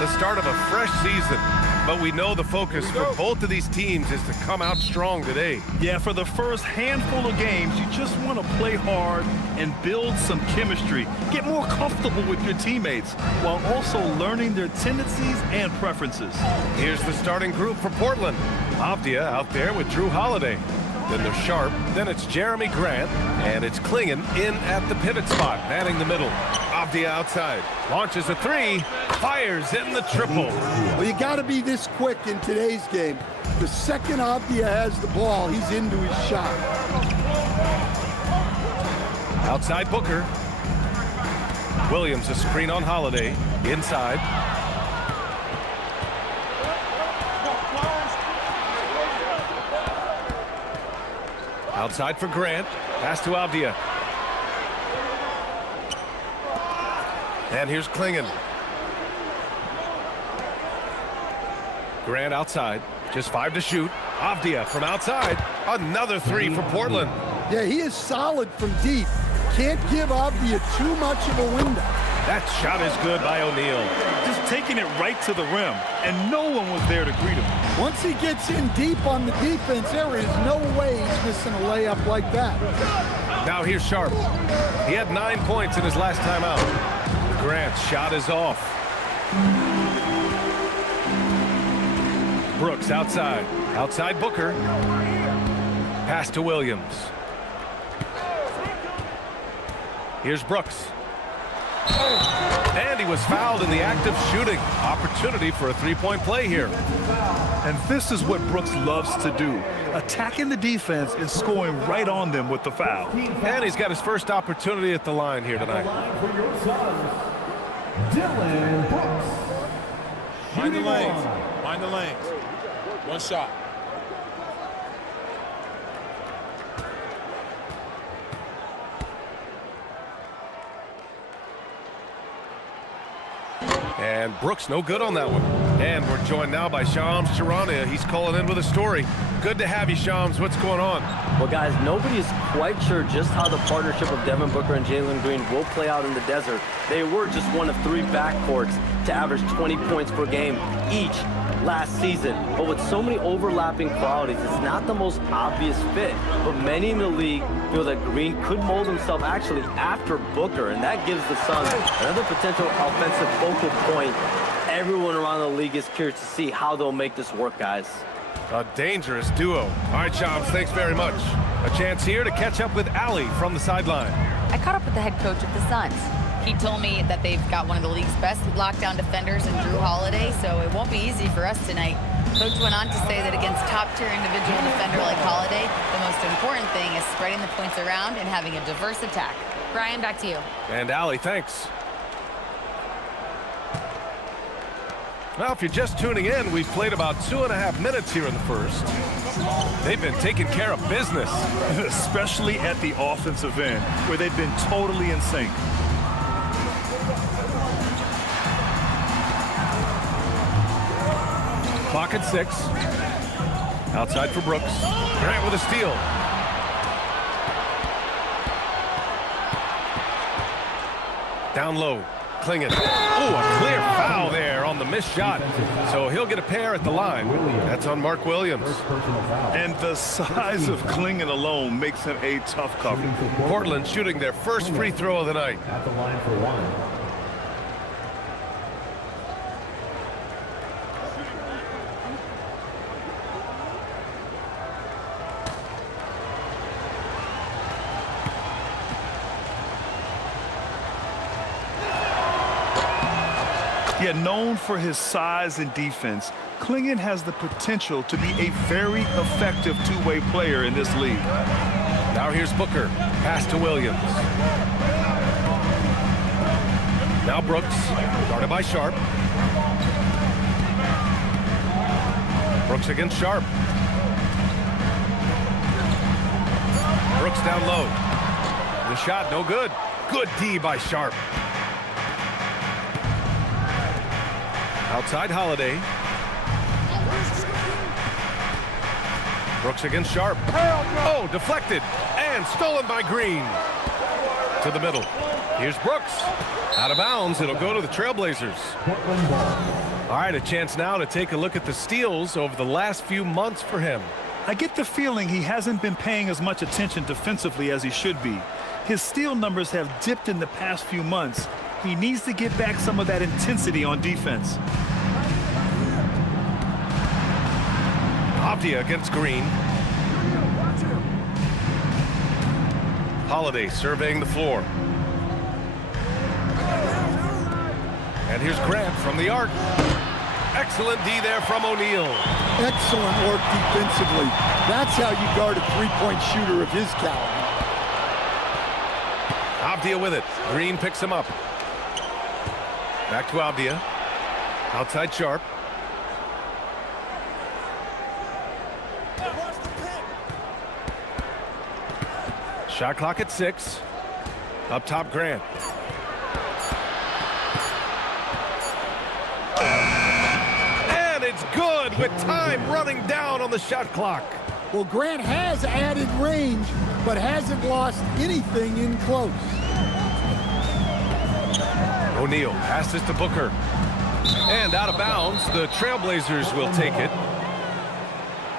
The start of a fresh season, but we know the focus for both of these teams is to come out strong today. Yeah, for the first handful of games, you just want to play hard and build some chemistry. Get more comfortable with your teammates while also learning their tendencies and preferences. Here's the starting group for Portland. Avdia out there with Drew Holiday. Then there's Sharp, then it's Jeremy Grant, and it's Klingon in at the pivot spot, manning the middle. Avdia outside, launches a three, fires in the triple. Well, you got to be this quick in today's game. The second Avdia has the ball, he's into his shot. Outside Booker. Williams a screen on Holiday, inside. Outside for Grant, pass to Avdia. And here's Klingon. Grant outside, just 5 to shoot. Avdia from outside, another three for Portland. Yeah, he is solid from deep. Can't give Avdia too much of a window. That shot is good by O'Neal. Just taking it right to the rim, and no one was there to greet him. Once he gets in deep on the defense, there is no way he's missing a layup like that. Now here's Sharp. He had 9 points in his last time out. Grant's shot is off. Brooks outside. Outside Booker. Pass to Williams. Here's Brooks. And he was fouled in the act of shooting. Opportunity for a three-point play here. And this is what Brooks loves to do. Attacking the defense and scoring right on them with the foul. And he's got his first opportunity at the line here tonight. Mind the lanes. Mind the lanes. One shot. And Brooks no good on that one. And we're joined now by Shams Charania. He's calling in with a story. Good to have you, Shams. What's going on? Well, guys, nobody is quite sure just how the partnership of Devin Booker and Jalen Green will play out in the desert. They were just one of 3 backcourts to average 20 points per game each last season. But with so many overlapping qualities, it's not the most obvious fit. But many in the league feel that Green could mold himself actually after Booker, and that gives the Suns another potential offensive focal point. Everyone around the league is curious to see how they'll make this work, guys. A dangerous duo. All right, Shams, thanks very much. A chance here to catch up with Allie from the sideline. I caught up with the head coach of the Suns. He told me that they've got one of the league's best lockdown defenders in Drew Holiday, so it won't be easy for us tonight. Coach went on to say that against top-tier individual defender like Holiday, the most important thing is spreading the points around and having a diverse attack. Brian, back to you. And Allie, thanks. Well, if you're just tuning in, we've played about 2.5 minutes here in the first. They've been taking care of business. Especially at the offensive end, where they've been totally in sync. Clock at 6. Outside for Brooks. Grant with a steal. Down low. Klingon. Ooh, a clear foul there on the missed shot. So he'll get a pair at the line. That's on Mark Williams. And the size of Klingon alone makes him a tough cover. Portland shooting their first free throw of the night. At the line for 1. Yet known for his size and defense, Klingon has the potential to be a very effective two-way player in this league. Now here's Booker. Pass to Williams. Now Brooks, guarded by Sharp. Brooks against Sharp. Brooks down low. The shot, no good. Good D by Sharp. Outside Holiday. Brooks against Sharp. Oh, deflected and stolen by Green. To the middle. Here's Brooks. Out of bounds. It'll go to the Trailblazers. All right, a chance now to take a look at the steals over the last few months for him. I get the feeling he hasn't been paying as much attention defensively as he should be. His steal numbers have dipped in the past few months. He needs to get back some of that intensity on defense. Avdia against Green. Holiday surveying the floor. And here's Grant from the arc. Excellent D there from O'Neal. Excellent work defensively. That's how you guard a three-point shooter of his caliber. Avdia with it. Green picks him up. Back to Avdia. Outside Sharp. Shot clock at 6. Up top, Grant. And it's good with time running down on the shot clock. Well, Grant has added range, but hasn't lost anything in close. O'Neal passes to Booker. And out of bounds, the Trailblazers will take it.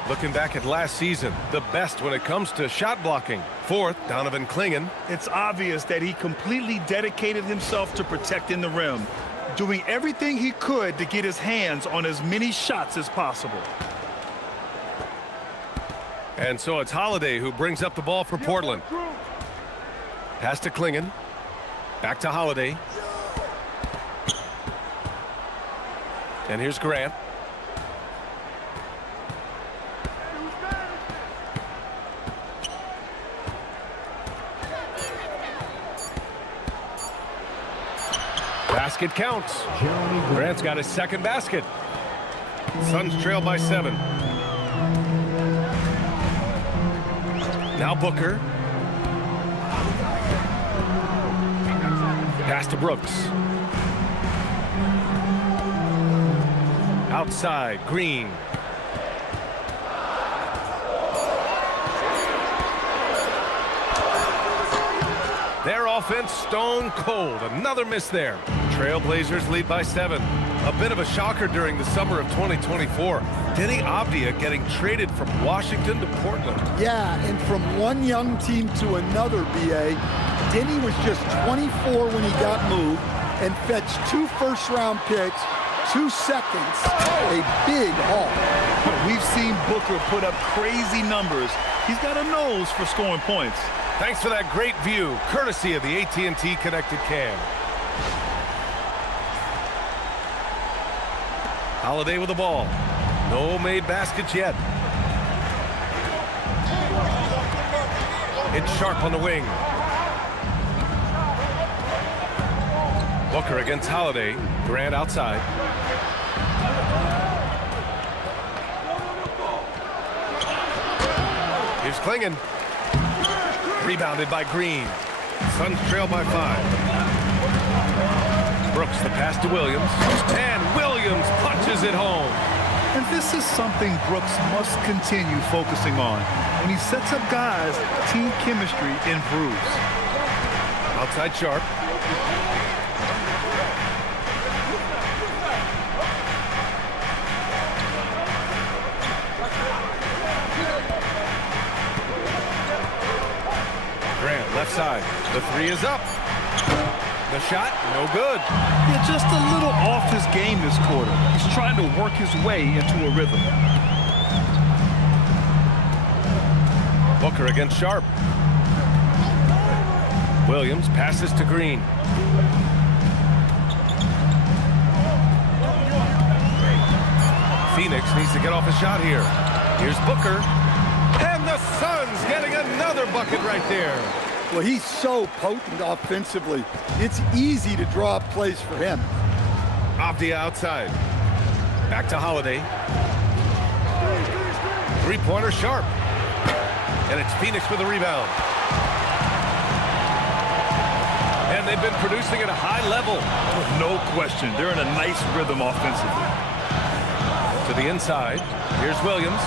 Looking back at last season, the best when it comes to shot blocking. Fourth, Donovan Clingan. It's obvious that he completely dedicated himself to protecting the rim, doing everything he could to get his hands on as many shots as possible. And so it's Holiday who brings up the ball for Portland. Pass to Clingan. Back to Holiday. And here's Grant. Basket counts. Grant's got his second basket. Suns trail by 7. Now Booker. Pass to Brooks. Outside, Green. Their offense stone cold. Another miss there. Trailblazers lead by 7. A bit of a shocker during the summer of 2024. Denny Avdia getting traded from Washington to Portland. Yeah, and from one young team to another, B.A., Denny was just 24 when he got moved and fetched 2 first-round picks, 2 seconds, a big haul. We've seen Booker put up crazy numbers. He's got a nose for scoring points. Thanks for that great view, courtesy of the AT&T Connected Cam. Holiday with the ball. No made baskets yet. It's Sharp on the wing. Booker against Holiday. Grant outside. Here's Clingan. Rebounded by Green. Suns trail by 5. Brooks the pass to Williams. And Williams punches it home. And this is something Brooks must continue focusing on. When he sets up guys, team chemistry improves. Outside Sharp. Grant left side. The 3 is up. The shot, no good. Yeah, just a little off his game this quarter. He's trying to work his way into a rhythm. Booker against Sharp. Williams passes to Green. Phoenix needs to get off a shot here. Here's Booker. And the Suns getting another bucket right there. Well, he's so potent offensively. It's easy to draw up plays for him. Avdia outside. Back to Holiday. 3-pointer Sharp. And it's Phoenix with a rebound. And they've been producing at a high level. No question. They're in a nice rhythm offensively. To the inside. Here's Williams.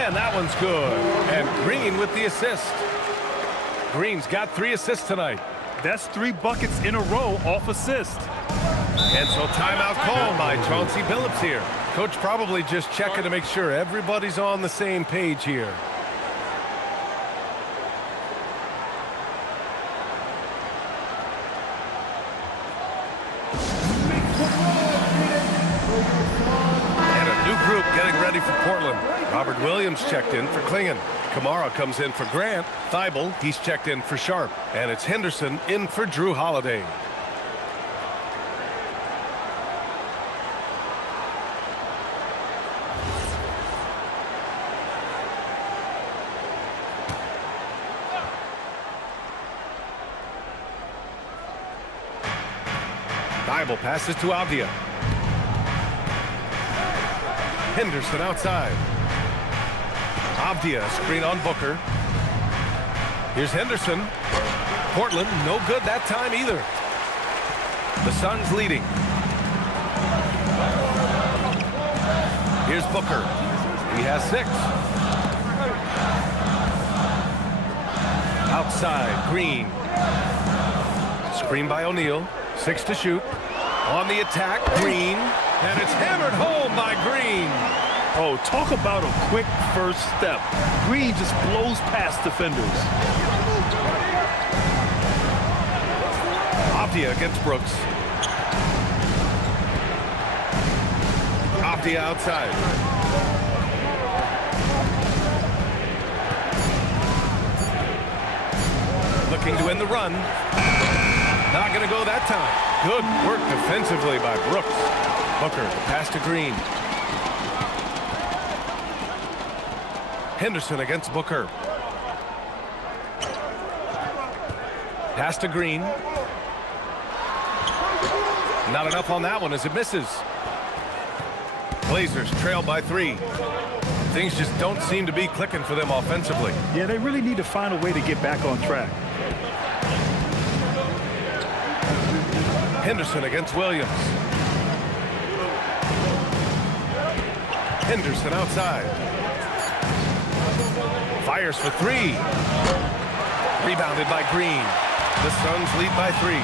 And that one's good. And Green with the assist. Green's got 3 assists tonight. That's 3 buckets in a row off assist. And so timeout called by Chauncey Billups here. Coach probably just checking to make sure everybody's on the same page here. And a new group getting ready for Portland. Robert Williams checked in for Klingon. Kamara comes in for Grant. Thibault, he's checked in for Sharp. And it's Henderson in for Drew Holiday. Thibault passes to Avdia. Henderson outside. Avdia, screen on Booker. Here's Henderson. Portland, no good that time either. The Suns leading. Here's Booker. He has 6. Outside, Green. Screen by O'Neal. 6 to shoot. On the attack, Green. And it's hammered home by Green. Oh, talk about a quick first step. Green just blows past defenders. Avdia against Brooks. Avdia outside. Looking to end the run. Not going to go that time. Good work defensively by Brooks. Booker, pass to Green. Henderson against Booker. Pass to Green. Not enough on that one as it misses. Blazers trail by 3. Things just don't seem to be clicking for them offensively. Yeah, they really need to find a way to get back on track. Henderson against Williams. Henderson outside. Fires for 3. Rebounded by Green. The Suns lead by 3.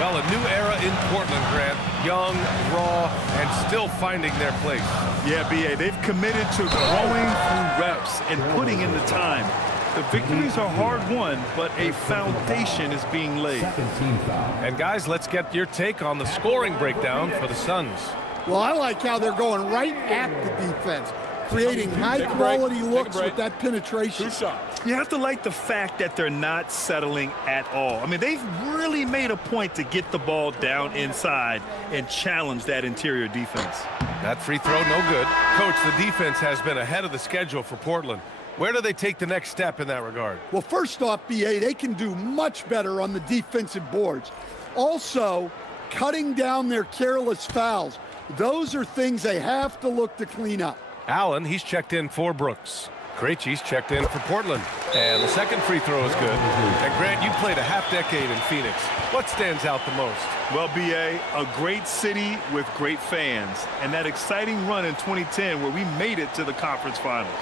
Well, a new era in Portland, Grant. Young, raw, and still finding their place. Yeah, B.A., they've committed to growing through reps and putting in the time. The victories are hard-won, but a foundation is being laid. And guys, let's get your take on the scoring breakdown for the Suns. Well, I like how they're going right at the defense, creating high-quality looks with that penetration. 2 shots. You have to like the fact that they're not settling at all. I mean, they've really made a point to get the ball down inside and challenge that interior defense. That free throw, no good. Coach, the defense has been ahead of the schedule for Portland. Where do they take the next step in that regard? Well, first off, BA, they can do much better on the defensive boards. Also, cutting down their careless fouls. Those are things they have to look to clean up. Allen, he's checked in for Brooks. Krejci's checked in for Portland. And the second free throw is good. And Grant, you played a half-decade in Phoenix. What stands out the most? Well, B.A., a great city with great fans. And that exciting run in 2010 where we made it to the conference finals.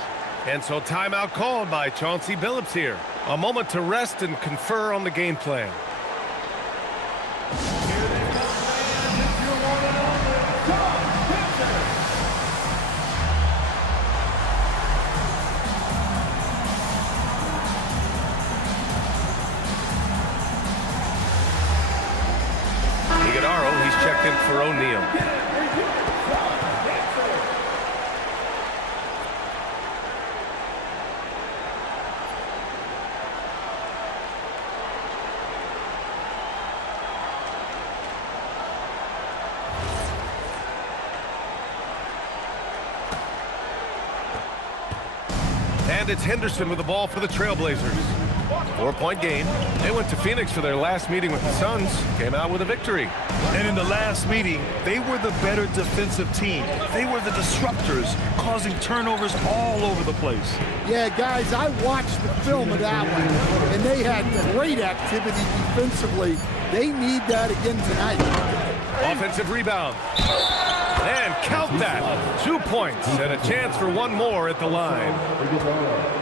And so timeout called by Chauncey Billups here. A moment to rest and confer on the game plan. Iguodaro, he's checked in for O'Neal. And it's Henderson with the ball for the Trailblazers. 4-point game. They went to Phoenix for their last meeting with the Suns. Came out with a victory. And in the last meeting, they were the better defensive team. They were the disruptors, causing turnovers all over the place. Yeah, guys, I watched the film of that one, and they had great activity defensively. They need that again tonight. Offensive rebound. And count that. 2 points and a chance for one more at the line.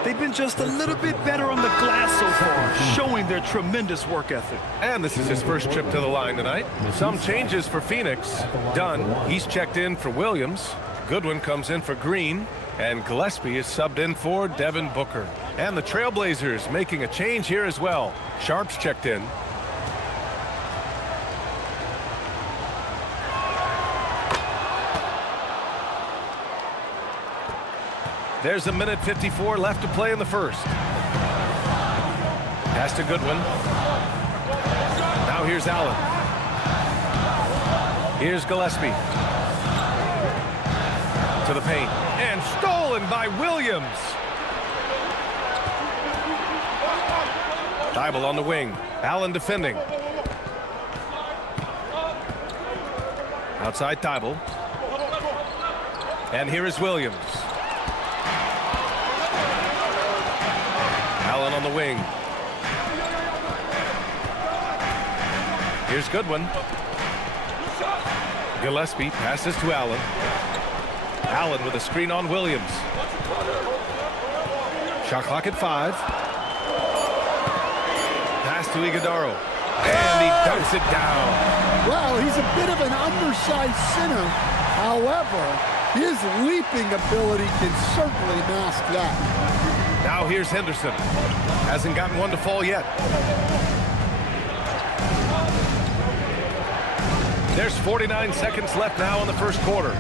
They've been just a little bit better on the glass so far, showing their tremendous work ethic. And this is his first trip to the line tonight. Some changes for Phoenix. Dunn, he's checked in for Williams. Goodwin comes in for Green. And Gillespie is subbed in for Devin Booker. And the Trailblazers making a change here as well. Sharp's checked in. There's a minute 54 left to play in the first. Pass to Goodwin. Now here's Allen. Here's Gillespie. To the paint. And stolen by Williams. Thibault on the wing. Allen defending. Outside Thibault. And here is Williams. Allen on the wing. Here's Goodwin. Gillespie passes to Allen. Allen with a screen on Williams. Shot clock at 5. Pass to Iguodaro. And he dunks it down. Well, he's a bit of an undersized center. However, his leaping ability can certainly mask that. Now here's Henderson. Hasn't gotten one to fall yet. There's 49 seconds left now in the first quarter.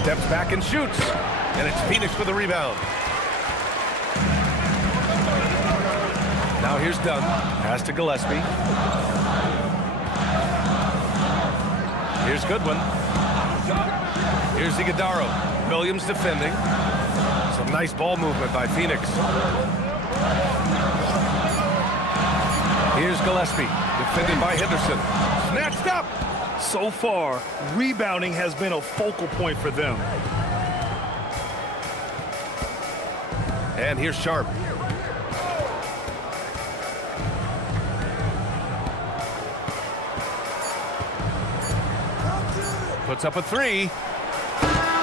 Steps back and shoots. And it's Phoenix with a rebound. Now here's Dunn. Pass to Gillespie. Here's Goodwin. Here's Iguodaro. Williams defending. Some nice ball movement by Phoenix. Here's Gillespie. Defended by Henderson. Snatched up. So far, rebounding has been a focal point for them. And here's Sharp. Puts up a 3.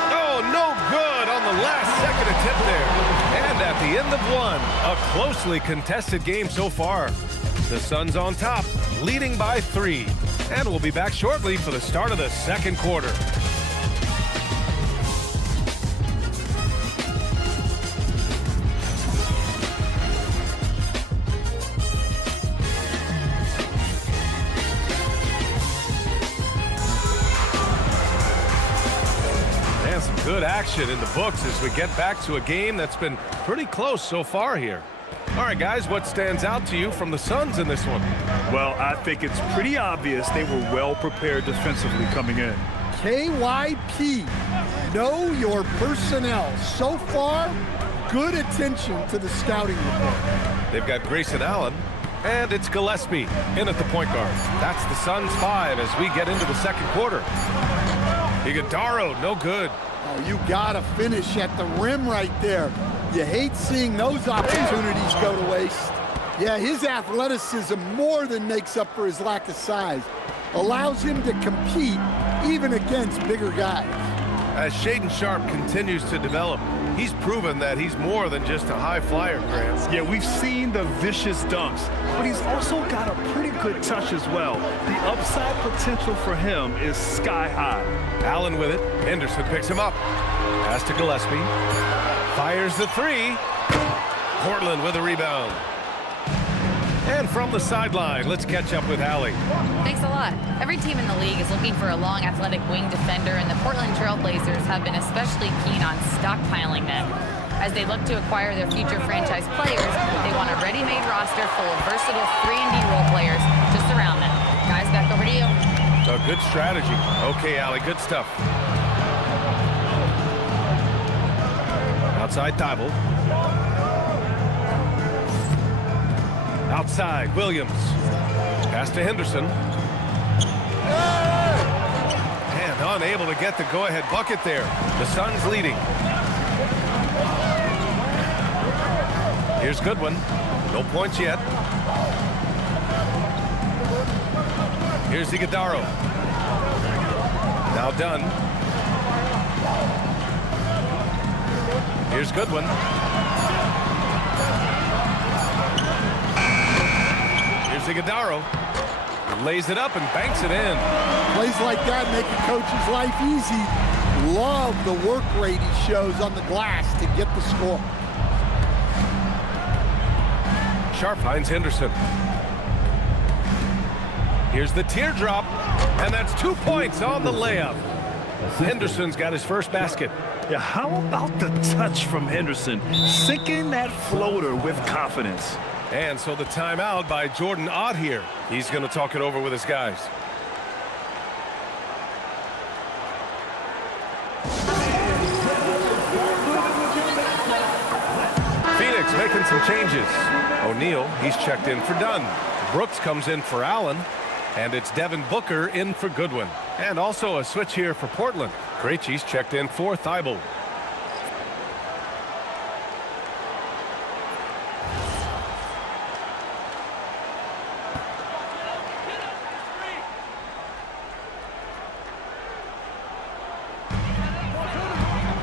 Oh, no good on the last second attempt there. And at the end of one, a closely contested game so far. The Suns on top, leading by 3. And we'll be back shortly for the start of the second quarter. And some good action in the books as we get back to a game that's been pretty close so far here. All right, guys, what stands out to you from the Suns in this one? Well, I think it's pretty obvious they were well prepared defensively coming in. KYP, know your personnel. So far, good attention to the scouting report. They've got Grayson Allen, and it's Gillespie in at the point guard. That's the Suns 5 as we get into the second quarter. Iguodaro, no good. Oh, you gotta finish at the rim right there. You hate seeing those opportunities go to waste. Yeah, his athleticism more than makes up for his lack of size. Allows him to compete even against bigger guys. As Shaedon Sharp continues to develop, he's proven that he's more than just a high flyer, Grant. Yeah, we've seen the vicious dunks, but he's also got a pretty good touch as well. The upside potential for him is sky high. Allen with it. Henderson picks him up. Pass to Gillespie. Fires the 3. Portland with a rebound. And from the sideline, let's catch up with Allie. Thanks a lot. Every team in the league is looking for a long, athletic wing defender, and the Portland Trailblazers have been especially keen on stockpiling them. As they look to acquire their future franchise players, they want a ready-made roster full of versatile 3-and-D role players to surround them. Guys, back over to you. A good strategy. Okay, Allie, good stuff. Outside Thibault. Outside, Williams. Pass to Henderson. And unable to get the go-ahead bucket there. The Suns leading. Here's Goodwin. No points yet. Here's Iguodaro. Now Dunn. Here's Goodwin. Figueroa lays it up and banks it in. Plays like that make a coach's life easy. Love the work rate he shows on the glass to get the score. Sharp finds Henderson. Here's the teardrop, and that's 2 points on the layup. Henderson's got his first basket. Yeah, how about the touch from Henderson? Sinking that floater with confidence. And so the timeout by Jordan Ott here. He's going to talk it over with his guys. Phoenix making some changes. O'Neal, he's checked in for Dunn. Brooks comes in for Allen. And it's Devin Booker in for Goodwin. And also a switch here for Portland. Krejci's checked in for Thibault.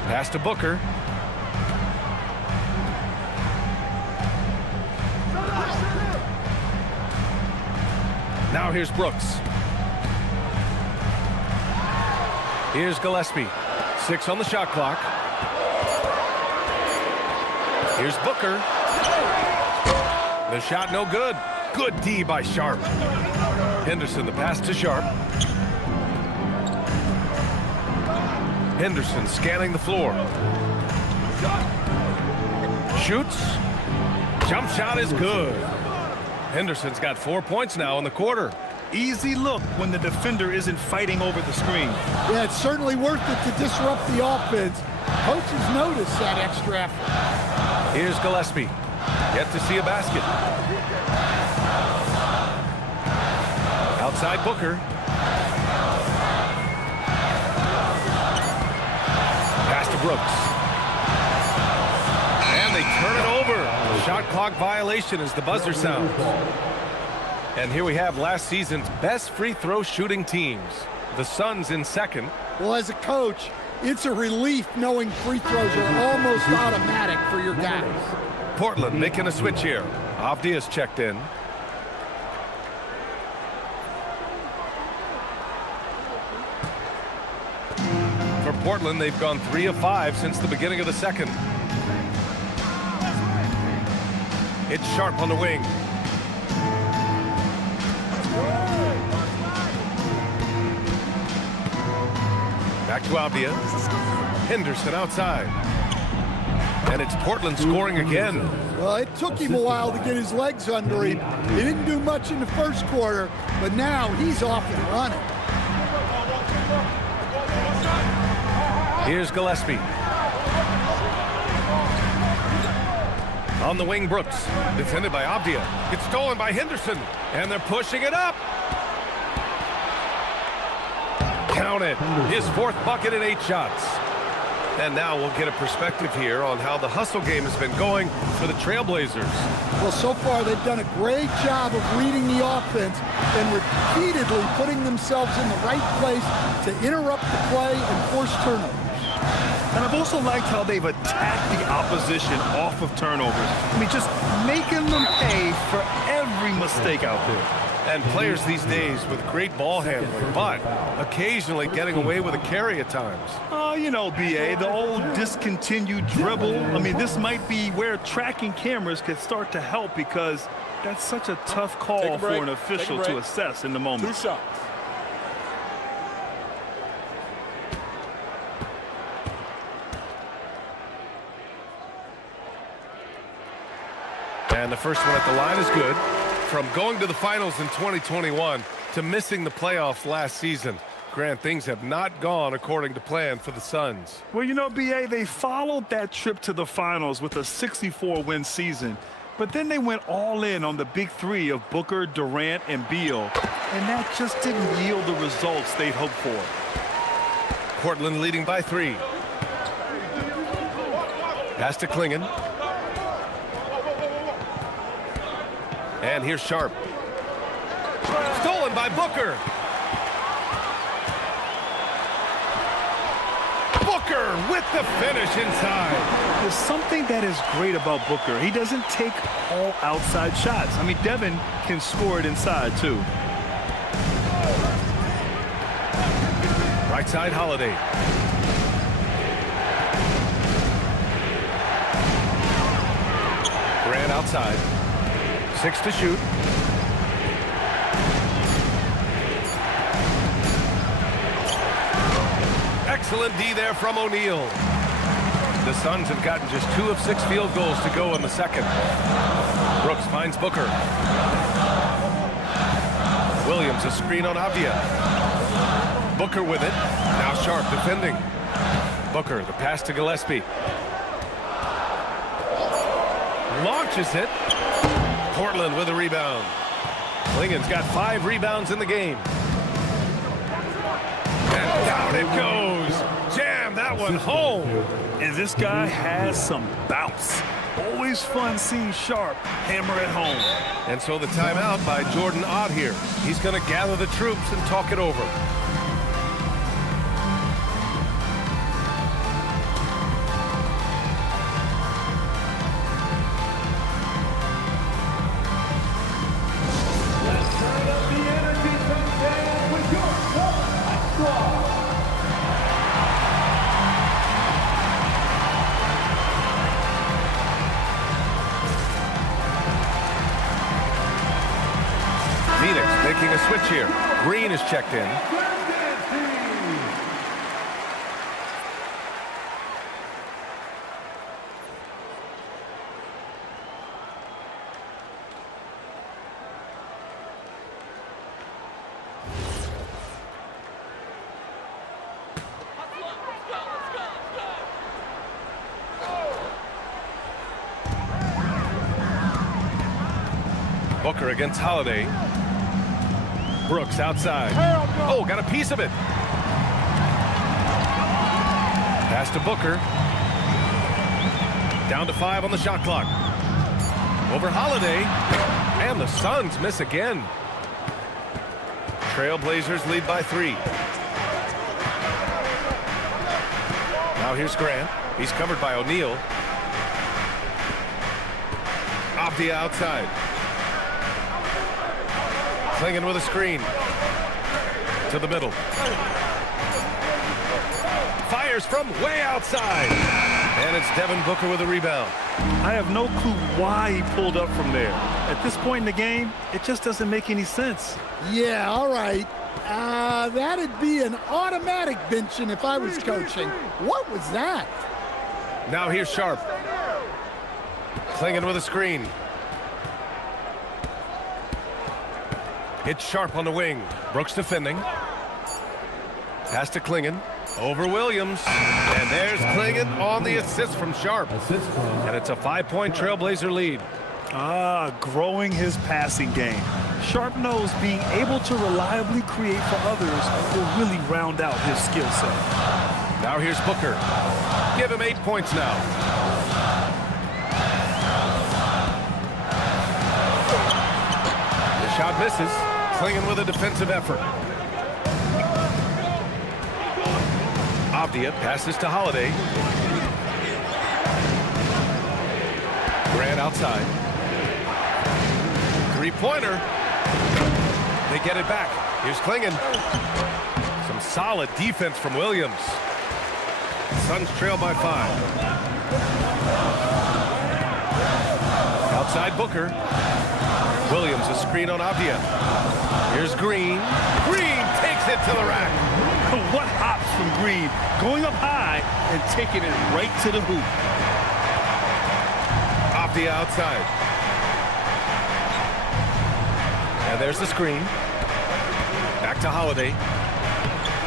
Pass to Booker. Now here's Brooks. Here's Gillespie. 6 on the shot clock. Here's Booker. The shot no good. Good D by Sharp. Henderson the pass to Sharp. Henderson scanning the floor. Shoots. Jump shot is good. Henderson's got 4 points now in the quarter. Easy look when the defender isn't fighting over the screen. Yeah, it's certainly worth it to disrupt the offense. Coaches notice that extra effort. Here's Gillespie. Yet to see a basket. Outside Booker. Pass to Brooks. And they turn it over. Shot clock violation as the buzzer sounds. And here we have last season's best free throw shooting teams. The Suns in second. Well, as a coach, it's a relief knowing free throws are almost automatic for your guys. Portland making a switch here. Avdia's checked in. For Portland, they've gone 3 of 5 since the beginning of the second. It's Sharp on the wing. Back to Avdia. Henderson outside. And it's Portland scoring again. Well, it took him a while to get his legs under him. He didn't do much in the first quarter, but now he's off and running. Here's Gillespie. On the wing, Brooks. Defended by Avdia. It's stolen by Henderson. And they're pushing it up. Count it. His 4th bucket in 8 shots. And now we'll get a perspective here on how the hustle game has been going for the Trailblazers. Well, so far they've done a great job of reading the offense and repeatedly putting themselves in the right place to interrupt the play and force turnovers. And I've also liked how they've attacked the opposition off of turnovers. I mean, just making them pay for every mistake out there. And players these days with great ball handling, but occasionally getting away with a carry at times. Oh, you know, B.A., the old discontinued dribble. I mean, this might be where tracking cameras could start to help because that's such a tough call for an official to assess in the moment. 2 shots. And the first one at the line is good. From going to the finals in 2021 to missing the playoffs last season, Grant, things have not gone according to plan for the Suns. Well, you know, B.A., they followed that trip to the finals with a 64-win season. But then they went all in on the big 3 of Booker, Durant, and Beal. And that just didn't yield the results they'd hoped for. Portland leading by 3. Pass to Klingon. And here's Sharp. Stolen by Booker. Booker with the finish inside. There's something that is great about Booker. He doesn't take all outside shots. I mean, Devin can score it inside, too. Right side, Holiday. Grant outside. 6 to shoot. Excellent D there from O'Neal. The Suns have gotten just 2 of 6 field goals to go in the second. Brooks finds Booker. Williams a screen on Avdia. Booker with it. Now Sharp defending. Booker, the pass to Gillespie. Launches it. Portland with a rebound. Klingen's got 5 rebounds in the game. And down it goes. Jam that one home. And this guy has some bounce. Always fun seeing Sharp hammer it home. And so the timeout by Jordan Ott here. He's going to gather the troops and talk it over. Making a switch here. Green is checked in. Booker against Holiday. Brooks outside. Oh, got a piece of it. Pass to Booker. Down to 5 on the shot clock. Over Holiday. And the Suns miss again. Trailblazers lead by 3. Now here's Grant. He's covered by O'Neal. Avdia outside. Klingen with a screen. To the middle. Fires from way outside. And it's Devin Booker with a rebound. I have no clue why he pulled up from there. At this point in the game, it just doesn't make any sense. Yeah, all right. That'd be an automatic benching if I was coaching. What was that? Now here's Sharp. Klingen with a screen. It's Sharp on the wing. Brooks defending. Pass to Klingen. Over Williams. And there's Klingen on the assist from Sharp. And it's a 5-point Trailblazer lead. Growing his passing game. Sharp knows being able to reliably create for others will really round out his skill set. Now here's Booker. Give him 8 points now. The shot misses. Klingen with a defensive effort. Avdia passes to Holiday. Grant outside. 3-pointer. They get it back. Here's Klingen. Some solid defense from Williams. Suns trail by 5. Outside Booker. Williams a screen on Avdia. Here's Green. Green takes it to the rack. What hops from Green, going up high and taking it right to the hoop. Avdia outside. And there's the screen. Back to Holiday.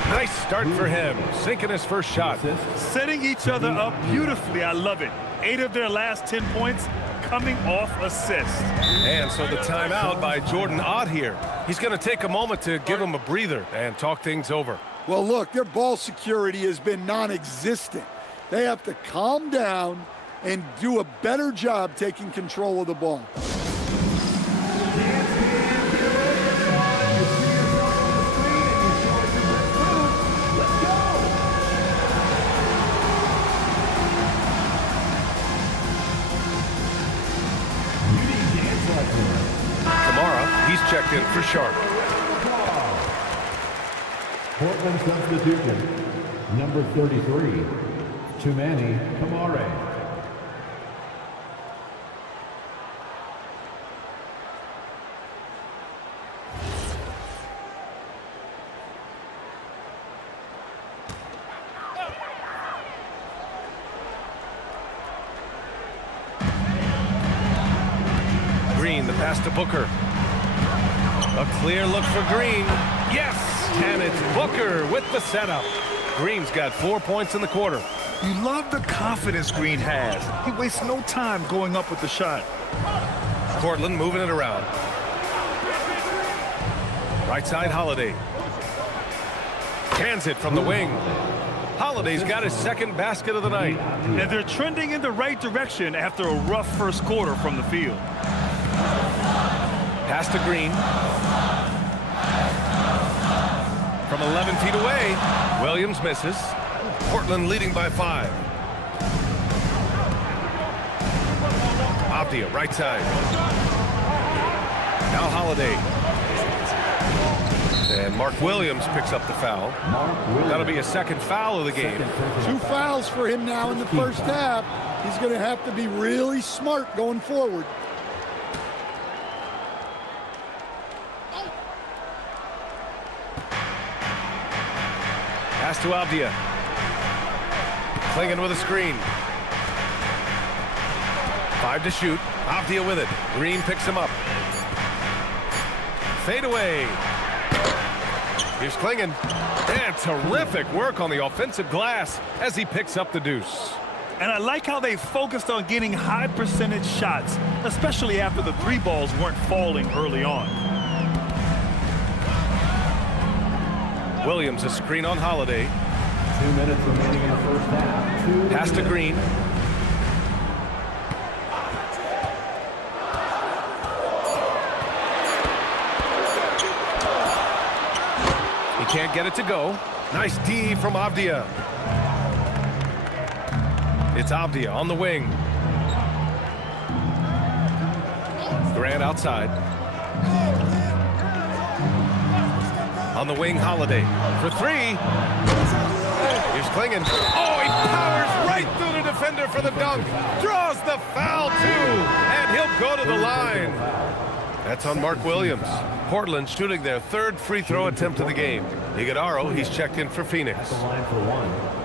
Nice start for him, sinking his first shot. Setting each other up beautifully. I love it. 8 of their last 10 points coming off assists. And so the timeout by Jordan Ott here. He's going to take a moment to give him a breather and talk things over. Well, look, their ball security has been non-existent. They have to calm down and do a better job taking control of the ball. He's checked in for Sharp. Portland substitution, number 33, Tumani Kamare. Green, the pass to Booker. A clear look for Green. Yes! And it's Booker with the setup. Green's got 4 points in the quarter. You love the confidence Green has. He wastes no time going up with the shot. Portland moving it around. Right side, Holiday. Cans it from the wing. Holiday's got his second basket of the night. And they're trending in the right direction after a rough first quarter from the field. Pass to Green. From 11 feet away, Williams misses. Portland leading by 5. Avdia, right side. Now Holiday. And Mark Williams picks up the foul. That'll be a second foul of the game. 2 fouls for him now in the first half. He's going to have to be really smart going forward. Pass to Avdia. Clinging with a screen. 5 to shoot. Avdia with it. Green picks him up. Fade away. Here's Clinging. And terrific work on the offensive glass as he picks up the deuce. And I like how they focused on getting high percentage shots, especially after the 3 balls weren't falling early on. Williams, a screen on Holiday. 2 minutes remaining in the first half. Pass to Green. He can't get it to go. Nice D from Avdia. It's Avdia on the wing. Grant outside. On the wing, Holiday for 3. Here's Clinging. Oh, he powers right through the defender for the dunk. Draws the foul, too. And he'll go to the line. That's on Mark Williams. Portland shooting their 3rd free throw attempt of the game. Iguodaro, he's checked in for Phoenix. The line for 1.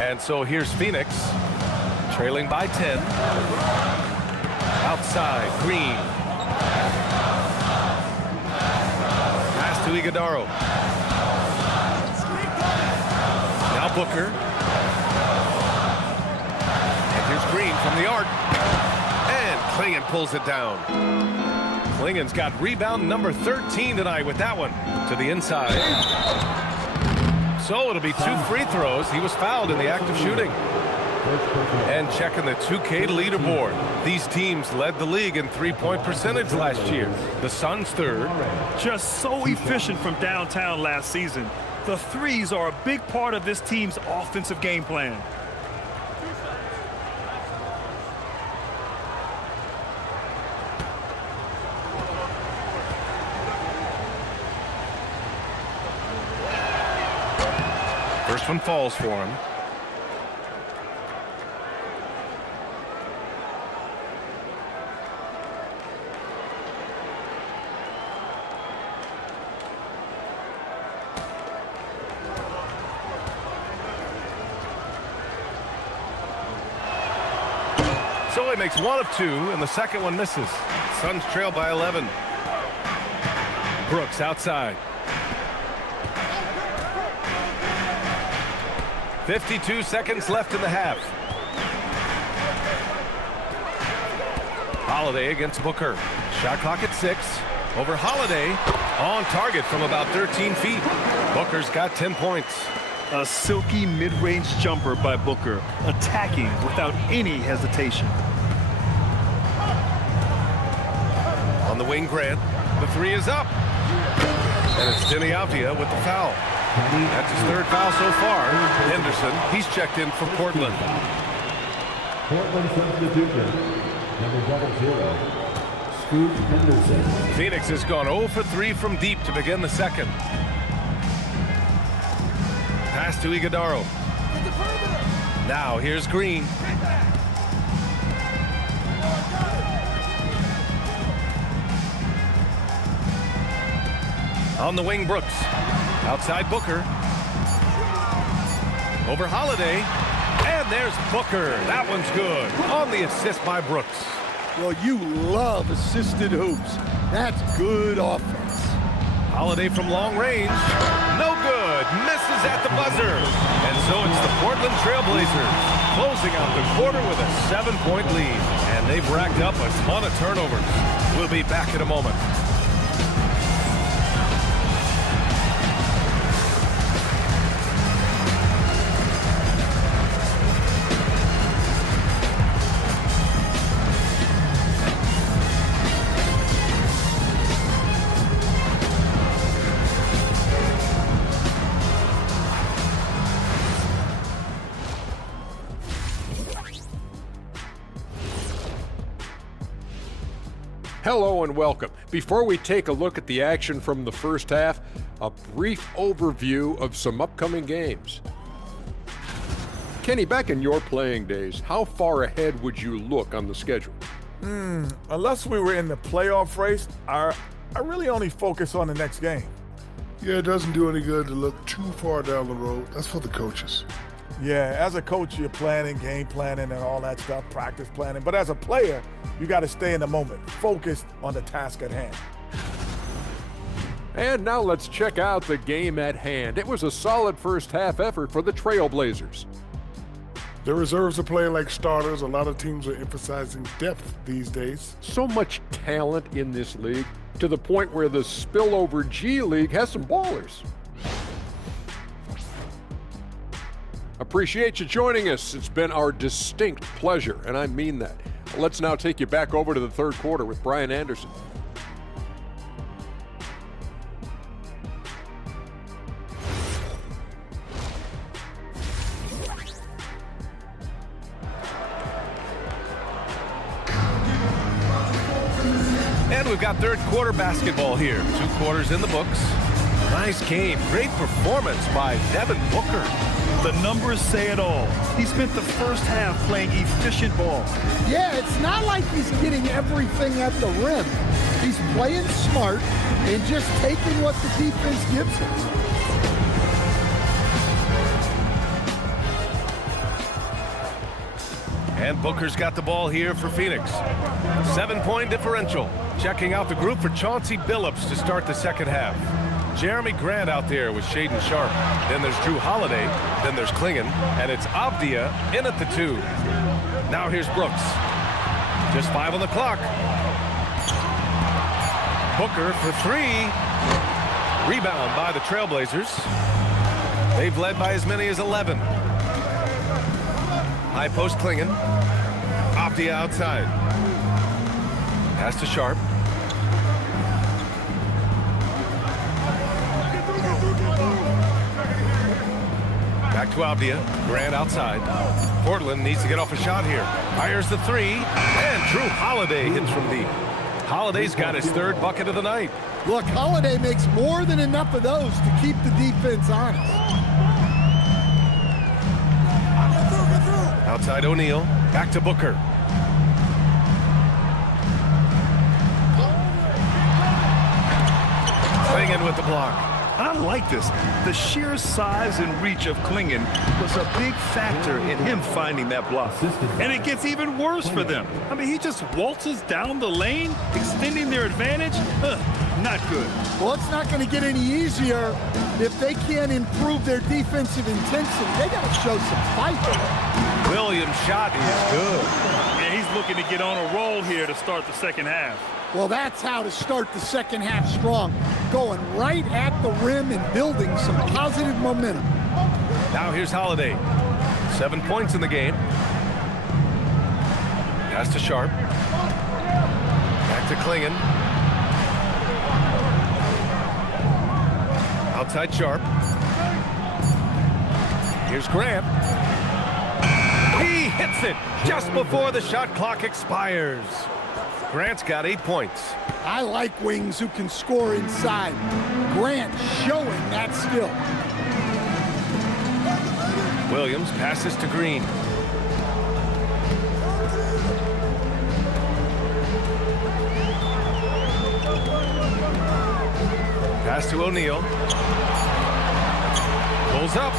And so here's Phoenix, trailing by 10. Outside, Green. Pass to Iguodaro. Now Booker. And here's Green from the arc. And Clinging pulls it down. Clingan's got rebound number 13 tonight with that one to the inside. So it'll be 2 free throws. He was fouled in the act of shooting. And checking the 2K leaderboard. These teams led the league in 3-point percentage last year. The Suns 3rd. Just so efficient from downtown last season. The threes are a big part of this team's offensive game plan. First one falls for him. So he makes 1 of 2, and the second one misses. Suns trail by 11. Brooks outside. 52 seconds left in the half. Holiday against Booker. Shot clock at 6. Over Holiday. On target from about 13 feet. Booker's got 10 points. A silky mid-range jumper by Booker, attacking without any hesitation. On the wing, Grant. The three is up. And it's Denny Avdia with the foul. That's his third foul so far. Henderson, he's checked in for Portland. Portland substitution. Number 00. Scoot Henderson. Phoenix has gone 0 for 3 from deep to begin the second. Pass to Iguodaro. Now here's Green. On the wing, Brooks. Outside Booker. Over Holiday. And there's Booker. That one's good. On the assist by Brooks. Well, you love assisted hoops. That's good offense. Holiday from long range. No good. Misses at the buzzer. And so it's the Portland Trailblazers closing out the quarter with a 7-point lead. And they've racked up a ton of turnovers. We'll be back in a moment. Hello and welcome. Before we take a look at the action from the first half, a brief overview of some upcoming games. Kenny, back in your playing days, how far ahead would you look on the schedule? Unless we were in the playoff race, I really only focus on the next game. Yeah, it doesn't do any good to look too far down the road. That's for the coaches. Yeah, as a coach, you're planning, game planning, and all that stuff, practice planning. But as a player, you got to stay in the moment, focused on the task at hand. And now let's check out the game at hand. It was a solid first half effort for the Trailblazers. The reserves are playing like starters. A lot of teams are emphasizing depth these days. So much talent in this league, to the point where the spillover G League has some ballers. Appreciate you joining us. It's been our distinct pleasure, and I mean that. Let's now take you back over to the third quarter with Brian Anderson. And we've got third quarter basketball here. 2 quarters in the books. Nice game. Great performance by Devin Booker. The numbers say it all. He spent the first half playing efficient ball. Yeah, it's not like he's getting everything at the rim. He's playing smart and just taking what the defense gives him. And Booker's got the ball here for Phoenix. 7-point differential. Checking out the group for Chauncey Billups to start the second half. Jeremy Grant out there with Shaden Sharp. Then there's Drew Holiday. Then there's Klingon. And it's Avdia in at the 2. Now here's Brooks. Just 5 on the clock. Booker for 3. Rebound by the Trailblazers. They've led by as many as 11. High post Klingon. Avdia outside. Pass to Sharp. Back to Avdia. Grant outside. Portland needs to get off a shot here. Fires the 3. And Drew Holiday hits from deep. Holiday's got his third bucket of the night. Look, Holiday makes more than enough of those to keep the defense honest. Outside O'Neal. Back to Booker. Klingon with the block. I like this. The sheer size and reach of Klingon was a big factor in him finding that block. And it gets even worse for them. I mean, he just waltzes down the lane, extending their advantage. Not good. Well, it's not going to get any easier if they can't improve their defensive intensity. They got to show some fight. Williams' shot is good. Yeah, he's looking to get on a roll here to start the second half. Well, that's how to start the second half strong. Going right at the rim and building some positive momentum. Now here's Holiday. 7 points in the game. Pass to Sharp. Back to Klingon. Outside Sharp. Here's Grant. He hits it just before the shot clock expires. Grant's got 8 points. I like wings who can score inside. Grant showing that skill. Williams passes to Green. Pass to O'Neal. Pulls up.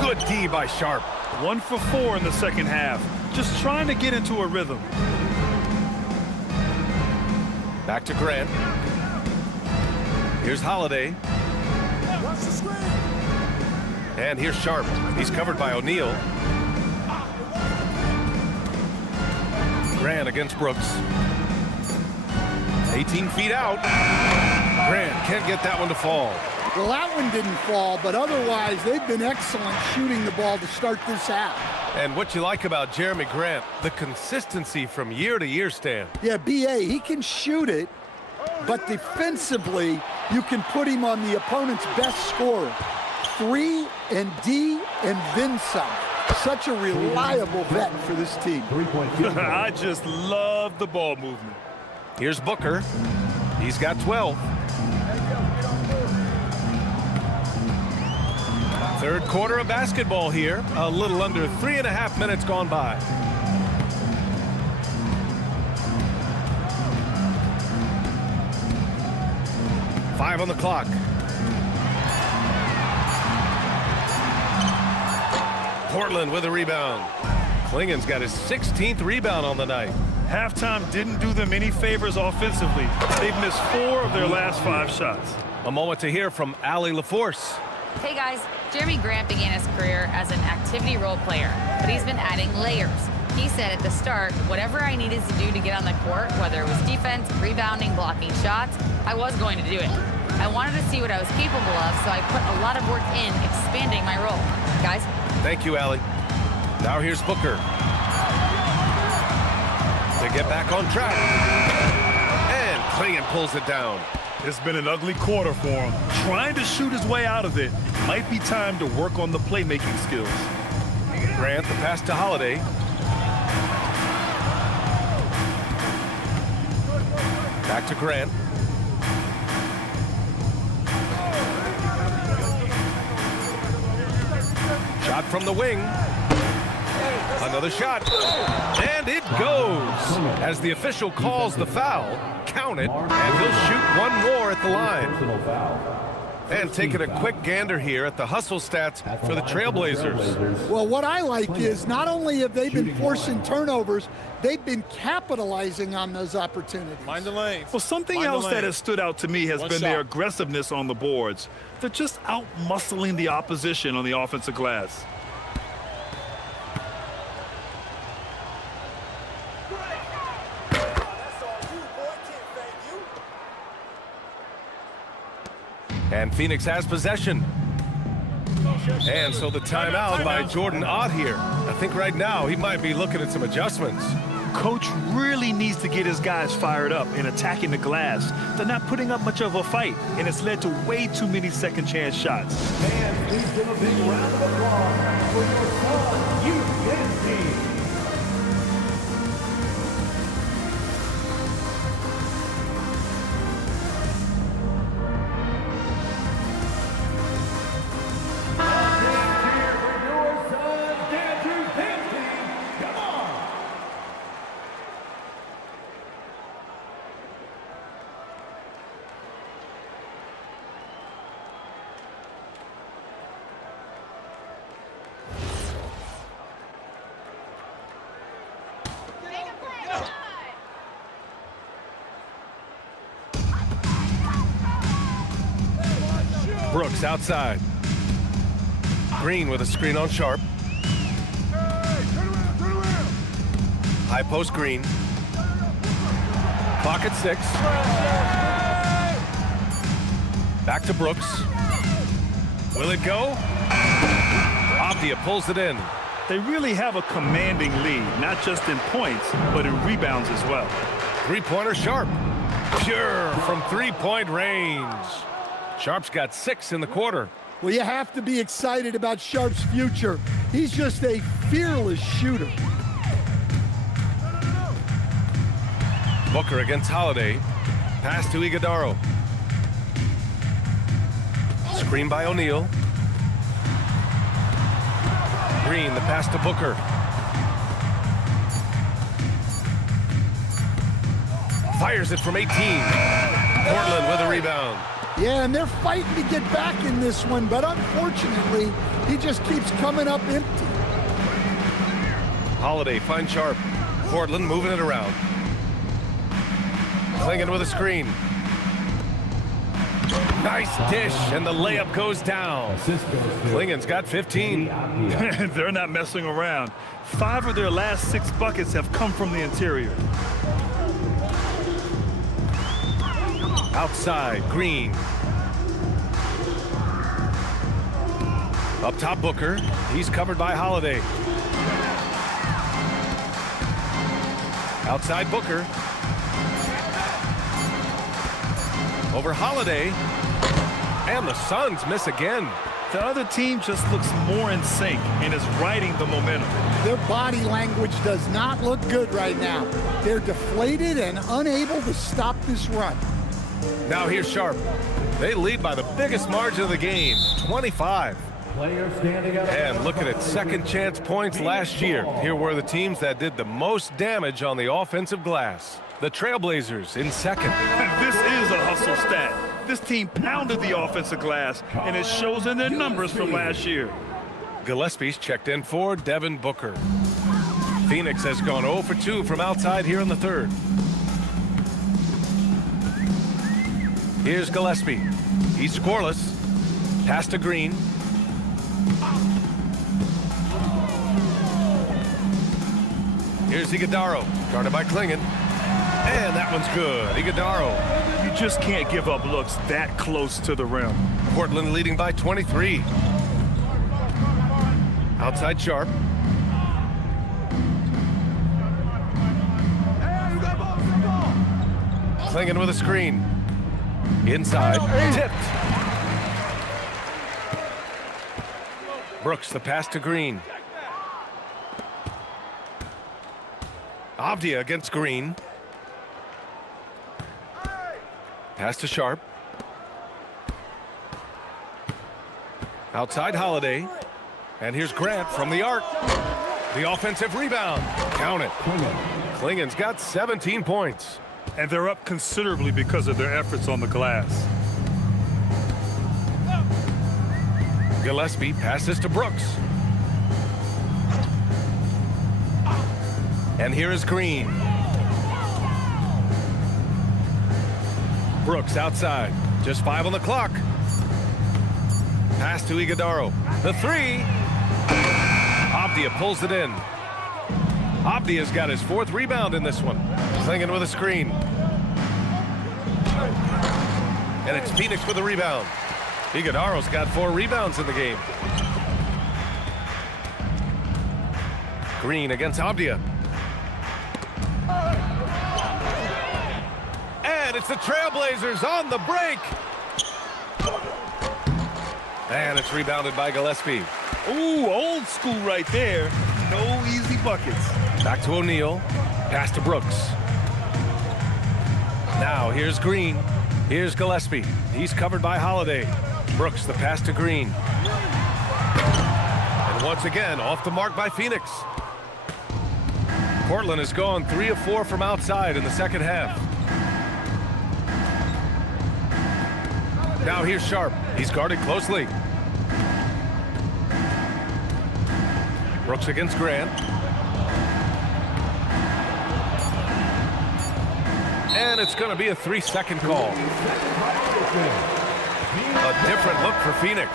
Good D by Sharp. 1 for 4 in the second half. Just trying to get into a rhythm. Back to Grant. Here's Holiday. And here's Sharp. He's covered by O'Neal. Grant against Brooks. 18 feet out. Grant can't get that one to fall. Well, that one didn't fall, but otherwise they've been excellent shooting the ball to start this half. And what you like about Jeremy Grant, the consistency from year to year, Stan. Yeah, B.A., he can shoot it, but defensively, you can put him on the opponent's best scorer. 3 and D and then some. Such a reliable vet for this team. 3-point field goal. I just love the ball movement. Here's Booker. He's got 12. Third quarter of basketball here. A little under 3.5 minutes gone by. Five on the clock. Portland with a rebound. Klingon's got his 16th rebound on the night. Halftime didn't do them any favors offensively. They've missed 4 of their last 5 shots. A moment to hear from Allie LaForce. Hey guys, Jeremy Grant began his career as an activity role player, but he's been adding layers. He said at the start, whatever I needed to do to get on the court, whether it was defense, rebounding, blocking shots, I was going to do it. I wanted to see what I was capable of, so I put a lot of work in expanding my role. Guys? Thank you, Allie. Now here's Booker. To get back on track. And Klingon pulls it down. It's been an ugly quarter for him. Trying to shoot his way out of it. Might be time to work on the playmaking skills. Grant, the pass to Holiday. Back to Grant. Shot from the wing. Another shot. And it goes. As the official calls the foul, count it, and he'll shoot one more at the line. And taking a quick gander here at the hustle stats for the Trailblazers. Well, what I like is not only have they been forcing turnovers, they've been capitalizing on those opportunities. Mind the lane. Well, something else that has stood out to me has been their aggressiveness on the boards. They're just out-muscling the opposition on the offensive glass. And Phoenix has possession. And so the timeout by Jordan Ott here. I think right now he might be looking at some adjustments. Coach really needs to get his guys fired up and attacking the glass. They're not putting up much of a fight, and it's led to way too many second chance shots. And please give a big round of applause for your SUNS youth men's team. Brooks outside. Green with a screen on Sharp. High post Green. Clock at 6. Back to Brooks. Will it go? Avdia pulls it in. They really have a commanding lead, not just in points, but in rebounds as well. Three-pointer Sharp. Pure from three-point range. Sharp's got 6 in the quarter. Well, you have to be excited about Sharp's future. He's just a fearless shooter. Booker against Holiday. Pass to Iguodaro. Screen by O'Neal. Green, the pass to Booker. Fires it from 18. Portland with a rebound. Yeah, and they're fighting to get back in this one, but unfortunately, he just keeps coming up empty. Holiday finds Sharp. Portland moving it around. Clingan with a screen. Nice dish, and the layup goes down. Clingan's got 15. They're not messing around. 5 of their last 6 buckets have come from the interior. Outside, Green. Up top, Booker. He's covered by Holiday. Outside, Booker. Over Holiday. And the Suns miss again. The other team just looks more in sync and is riding the momentum. Their body language does not look good right now. They're deflated and unable to stop this run. Now here's Sharp. They lead by the biggest margin of the game, 25. And look at it, second chance points last year. Here were the teams that did the most damage on the offensive glass. The Trailblazers in second. This is a hustle stat. This team pounded the offensive glass, and it shows in their numbers from last year. Gillespie's checked in for Devin Booker. Phoenix has gone 0 for 2 from outside here in the third. Here's Gillespie. He's scoreless. Pass to Green. Here's Iguodaro, guarded by Clingan. And that one's good. Iguodaro. You just can't give up looks that close to the rim. Portland leading by 23. Outside Sharp. Clingan with a screen. Inside. Tipped. Brooks, the pass to Green. Avdia against Green. Pass to Sharp. Outside Holiday. And here's Grant from the arc. The offensive rebound. Count it. Clingan's got 17 points. And they're up considerably because of their efforts on the glass. Gillespie passes to Brooks. And here is Green. Brooks outside. Just 5 on the clock. Pass to Iguodaro. The 3. Avdia pulls it in. Avdia's got his 4th rebound in this one. Clingan with a screen. And it's Phoenix with a rebound. Iguodaro's got 4 rebounds in the game. Green against Avdia. And it's the Trailblazers on the break. And it's rebounded by Gillespie. Ooh, old school right there. No easy buckets. Back to O'Neal. Pass to Brooks. Now here's Green. Here's Gillespie. He's covered by Holiday. Brooks, the pass to Green. And once again, off the mark by Phoenix. Portland has gone 3 of 4 from outside in the second half. Now here's Sharp. He's guarded closely. Brooks against Grant. And it's going to be a 3-second call. A different look for Phoenix.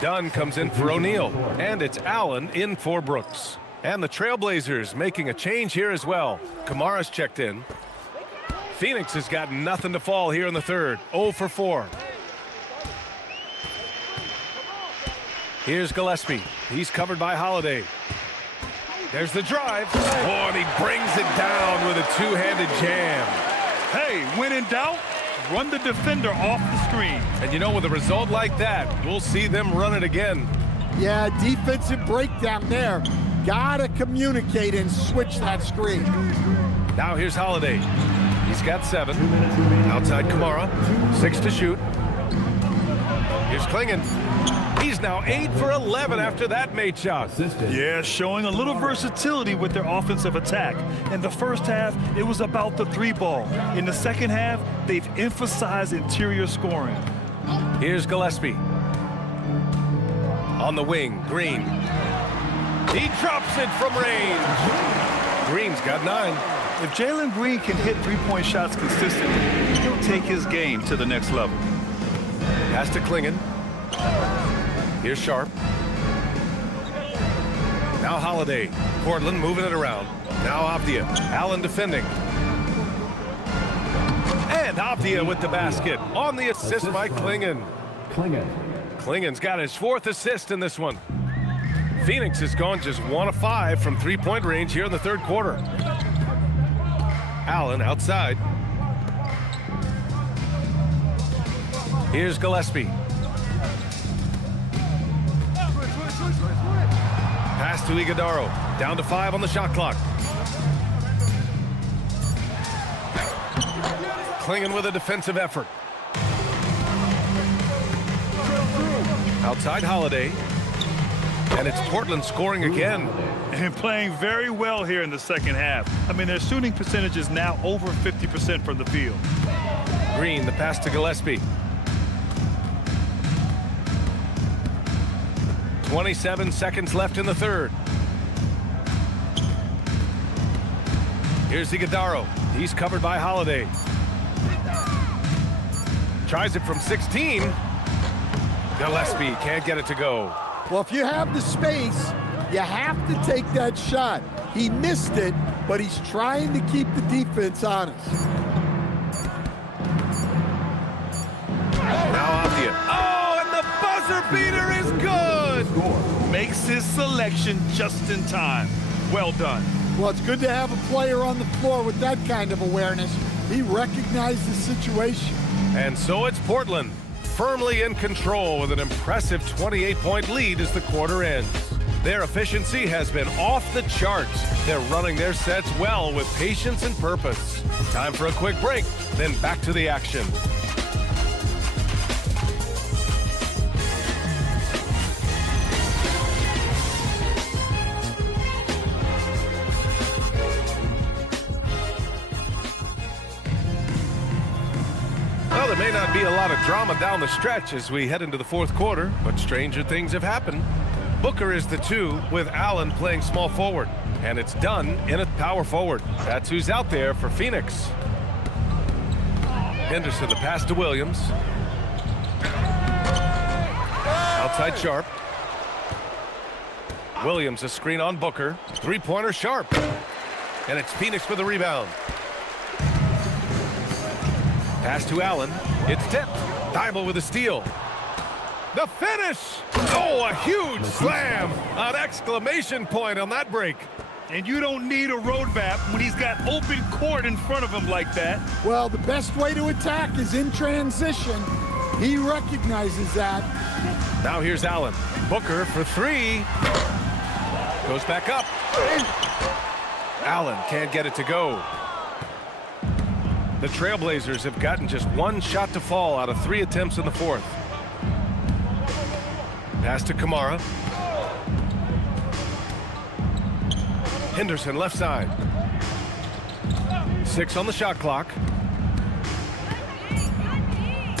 Dunn comes in for O'Neal. And it's Allen in for Brooks. And the Trailblazers making a change here as well. Kamara's checked in. Phoenix has got nothing to fall here in the third. 0 for 4. Here's Gillespie. He's covered by Holiday. There's the drive. Oh, and he brings it down with a two-handed jam. Hey, when in doubt, run the defender off the screen. And you know, with a result like that, we'll see them run it again. Yeah, defensive breakdown there. Gotta communicate and switch that screen. Now here's Holiday. He's got 7. Outside Kamara. 6 to shoot. Here's Klingon. He's now 8 for 11 after that made shot. Yeah, showing a little versatility with their offensive attack. In the first half, it was about the 3-ball. In the second half, they've emphasized interior scoring. Here's Gillespie. On the wing, Green. He drops it from range. Green's got 9. If Jalen Green can hit three-point shots consistently, he'll take his game to the next level. Pass to Klingon. Here's Sharp. Now Holiday. Portland moving it around. Now Avdia. Allen defending. And Avdia with the basket. On the assist by Klingon. Klingon's got his 4th assist in this one. Phoenix has gone just 1 of 5 from three-point range here in the third quarter. Allen outside. Here's Gillespie. Pass to Iguodaro. Down to 5 on the shot clock. Klingon with a defensive effort. Outside Holiday. And it's Portland scoring again. And playing very well here in the second half. I mean, their shooting percentage is now over 50% from the field. Green, the pass to Gillespie. 27 seconds left in the third. Here's Iguodaro. He's covered by Holiday. Tries it from 16. Gillespie can't get it to go. Well, if you have the space, you have to take that shot. He missed it, but he's trying to keep the defense honest. Now Avdia. Oh, and the buzzer beater is good. Makes his selection just in time. Well done. Well, it's good to have a player on the floor with that kind of awareness. He recognized the situation. And so it's Portland, firmly in control with an impressive 28-point lead as the quarter ends. Their efficiency has been off the charts. They're running their sets well with patience and purpose. Time for a quick break, then back to the action. Well, there may not be a lot of drama down the stretch as we head into the fourth quarter, but stranger things have happened. Booker is the 2 with Allen playing small forward, and it's done in a power forward. That's who's out there for Phoenix. Henderson, the pass to Williams. Outside Sharp. Williams, a screen on Booker. Three-pointer Sharp. And it's Phoenix with the rebound. Pass to Allen. It's tipped. Thibault with a steal. The finish! Oh, a huge slam! An exclamation point on that break. And you don't need a roadmap when he's got open court in front of him like that. Well, the best way to attack is in transition. He recognizes that. Now here's Allen. Booker for 3. Goes back up. Allen can't get it to go. The Trailblazers have gotten just 1 shot to fall out of 3 attempts in the fourth. Pass to Kamara. Henderson left side. 6 on the shot clock.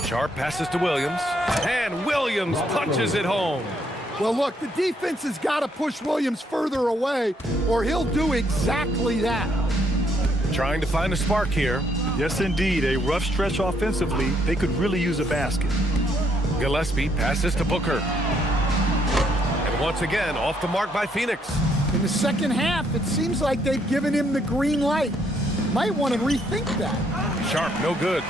Sharp passes to Williams. And Williams punches it home. Well, look, the defense has got to push Williams further away, or he'll do exactly that. Trying to find a spark here. Yes, indeed. A rough stretch offensively. They could really use a basket. Gillespie passes to Booker. And once again, off the mark by Phoenix. In the second half, it seems like they've given him the green light. Might want to rethink that. Sharp, no good.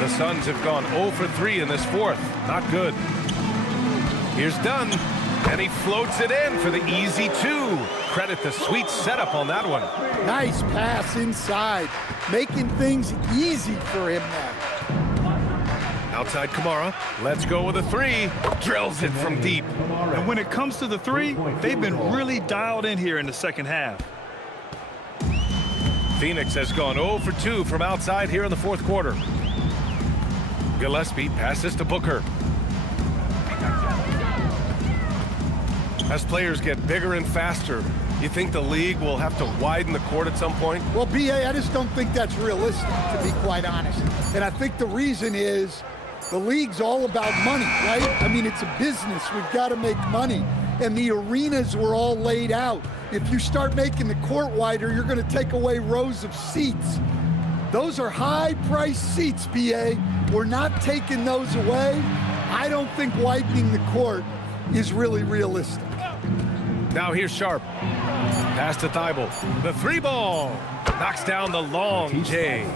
The Suns have gone 0 for 3 in this fourth. Not good. Here's Dunn, and he floats it in for the easy 2. Credit the sweet setup on that one. Nice pass inside, making things easy for him now. Outside Kamara, let's go with a 3. Drills it from deep. And when it comes to the 3, they've been really dialed in here in the second half. Phoenix has gone 0 for 2 from outside here in the fourth quarter. Gillespie passes to Booker. As players get bigger and faster, you think the league will have to widen the court at some point? Well, B.A., I just don't think that's realistic, to be quite honest. And I think the reason is the league's all about money, right? I mean, it's a business. We've got to make money. And the arenas were all laid out. If you start making the court wider, you're going to take away rows of seats. Those are high-priced seats, B.A. We're not taking those away. I don't think widening the court is really realistic. Now here's Sharp. Pass to Thibault. The 3 ball. Knocks down the long J.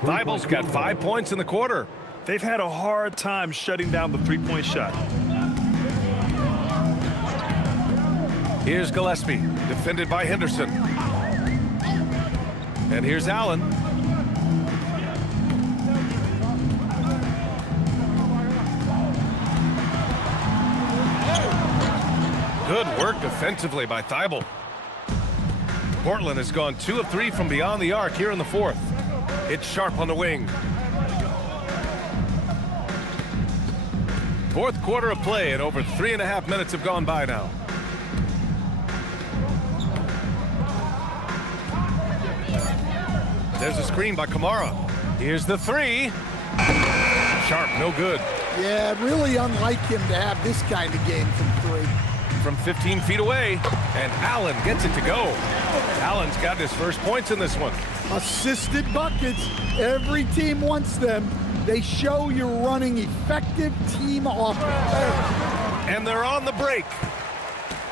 Thibault's got 5 points in the quarter. They've had a hard time shutting down the three-point shot. Here's Gillespie, defended by Henderson. And here's Allen. Good work defensively by Thibault. Portland has gone 2 of 3 from beyond the arc here in the fourth. It's Sharp on the wing. Fourth quarter of play, and over 3.5 minutes have gone by now. There's a screen by Kamara. Here's the 3. Sharp, no good. Yeah, really unlike him to have this kind of game from 3. From 15 feet away, and Allen gets it to go. Allen's got his first points in this one. Assisted buckets. Every team wants them. They show you're running effective team offense. And they're on the break.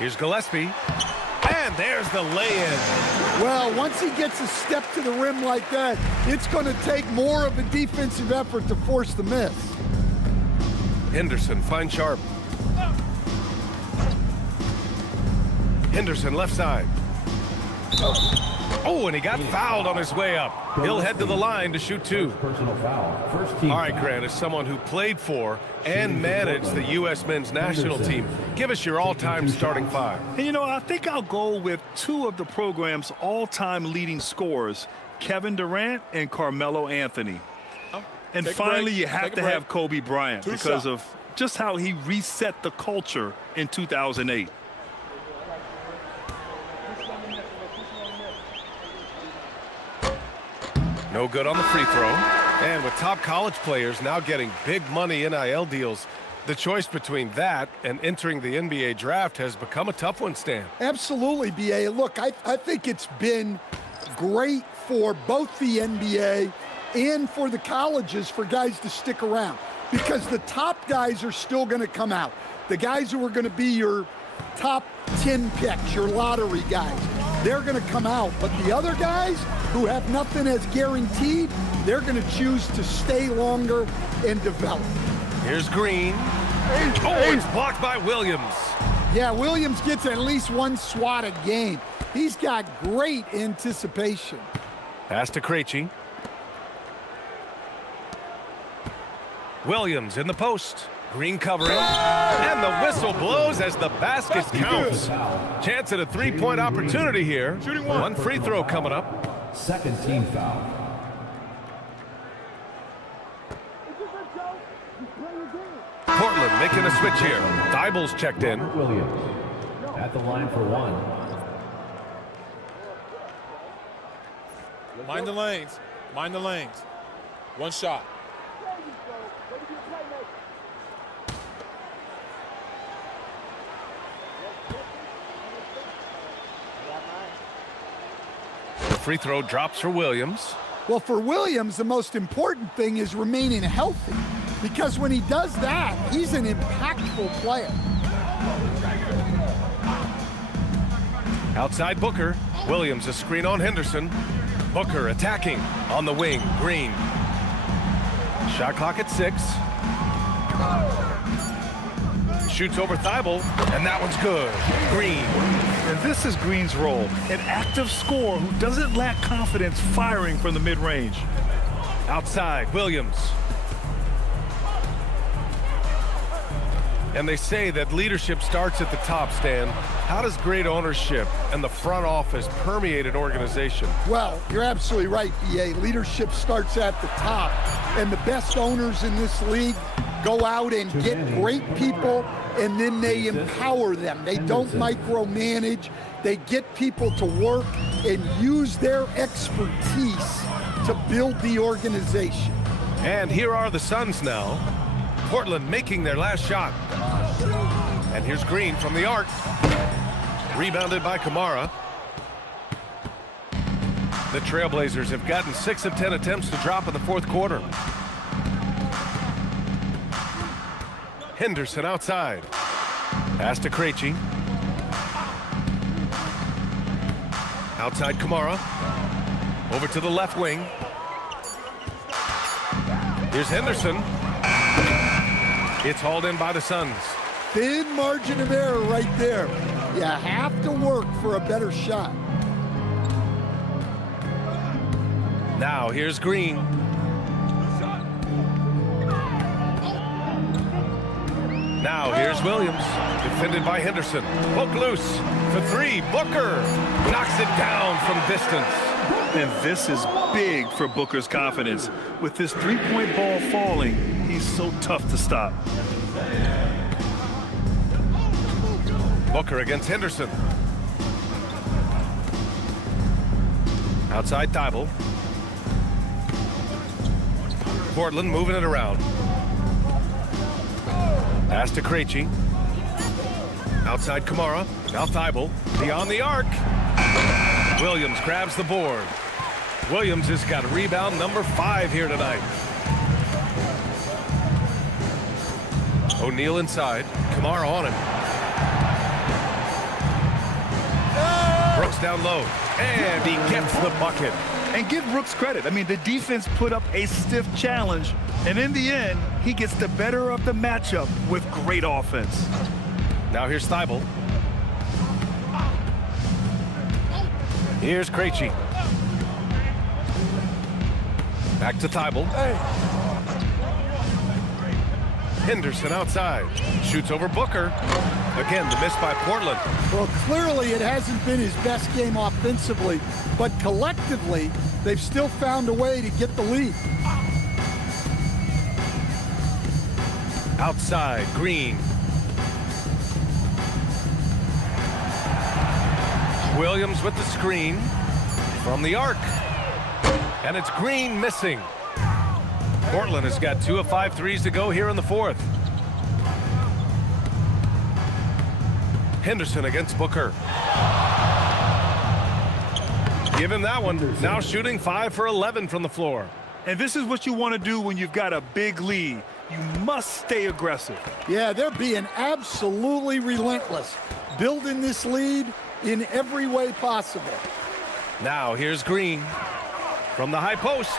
Here's Gillespie. And there's the lay-in. Well, once he gets a step to the rim like that, it's going to take more of a defensive effort to force the miss. Henderson finds Sharp. Henderson left side. Oh, and he got fouled on his way up. He'll head to the line to shoot 2. Personal foul. First team. All right, Grant, as someone who played for and managed the U.S. men's national team, give us your all-time starting 5. And, you know, I think I'll go with 2 of the program's all-time leading scorers, Kevin Durant and Carmelo Anthony. And finally, you have to have Kobe Bryant because of just how he reset the culture in 2008. No good on the free throw. And with top college players now getting big money NIL deals, the choice between that and entering the NBA draft has become a tough one, Stan. Absolutely, B.A. Look, I think it's been great for both the NBA and for the colleges for guys to stick around because the top guys are still going to come out. The guys who are going to be your top 10 picks, your lottery guys, they're going to come out. But the other guys who have nothing as guaranteed, they're going to choose to stay longer and develop. Here's Green. Oh, it's blocked by Williams. Yeah, Williams gets at least 1 swat a game. He's got great anticipation. Pass to Krejci. Williams in the post. Green covering. And the whistle blows as the basket counts. Chance at a 3-point opportunity here. One free throw coming up. Second team foul. Portland making a switch here. Thibault's checked in. Williams at the line for 1. Mind the lanes. Mind the lanes. 1 shot. The free throw drops for Williams. Well, for Williams, the most important thing is remaining healthy because when he does that, he's an impactful player. Outside Booker. Williams a screen on Henderson. Booker attacking on the wing. Green. Shot clock at 6. Shoots over Thibault, and that one's good. Green. And this is Green's role, an active scorer who doesn't lack confidence firing from the mid-range. Outside, Williams. And they say that leadership starts at the top, Stan. How does great ownership and the front office permeate an organization? Well, you're absolutely right, BA. Leadership starts at the top, and the best owners in this league go out and get great people, and then they empower them. They don't micromanage. They get people to work and use their expertise to build the organization. And here are the Suns now. Portland making their last shot. And here's Green from the arc. Rebounded by Kamara. The Trailblazers have gotten 6 of 10 attempts to drop in the fourth quarter. Henderson outside. Pass to Krejci. Outside Kamara. Over to the left wing. Here's Henderson. It's hauled in by the Suns. Thin margin of error right there. You have to work for a better shot. Now here's Green. Now here's Williams, defended by Henderson. Poke loose for 3. Booker knocks it down from distance. And this is big for Booker's confidence. With this three-point ball falling, he's so tough to stop. Booker against Henderson. Outside Thibault. Portland moving it around. Pass to Krejci. Outside Kamara. Now Thibault. Beyond the arc. Williams grabs the board. Williams has got rebound number 5 here tonight. O'Neal inside. Kamara on him. Brooks down low. And he gets the bucket. And give Brooks credit. I mean, the defense put up a stiff challenge. And in the end, he gets the better of the matchup with great offense. Now here's Thibault. Here's Krejci. Back to Thibault. Henderson outside. Shoots over Booker. Again, the miss by Portland. Well, clearly it hasn't been his best game offensively, but collectively, they've still found a way to get the lead. Outside, Green. Williams with the screen from the arc. And it's Green missing. Portland has got 2 of 5 threes to go here in the fourth. Henderson against Booker. Give him that one. Now shooting 5 for 11 from the floor. And this is what you want to do when you've got a big lead. You must stay aggressive. Yeah, they're being absolutely relentless, building this lead in every way possible. Now here's Green from the high post.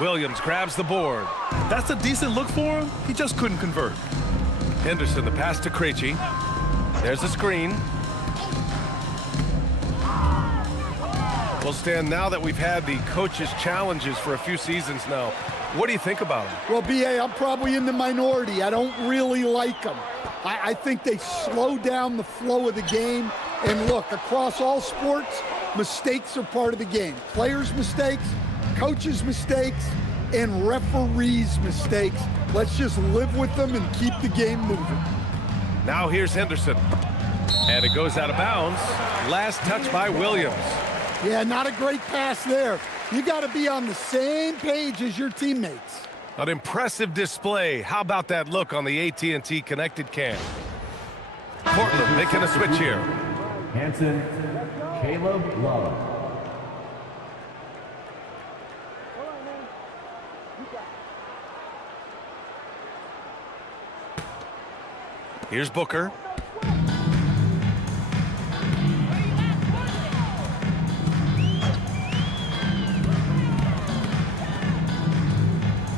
Williams grabs the board. That's a decent look for him. He just couldn't convert. Henderson, the pass to Krejci. There's a screen. Well, Stan, now that we've had the coaches' challenges for a few seasons now, what do you think about them? Well, BA, I'm probably in the minority. I don't really like them. I think they slow down the flow of the game. And look, across all sports, mistakes are part of the game. Players' mistakes, coaches' mistakes, and referees' mistakes. Let's just live with them and keep the game moving. Now here's Henderson. And it goes out of bounds. Last touch by Williams. Yeah, not a great pass there. You got to be on the same page as your teammates. An impressive display. How about that look on the AT&T connected cam? Portland making a switch here. Hanson, Caleb Love. Here's Booker.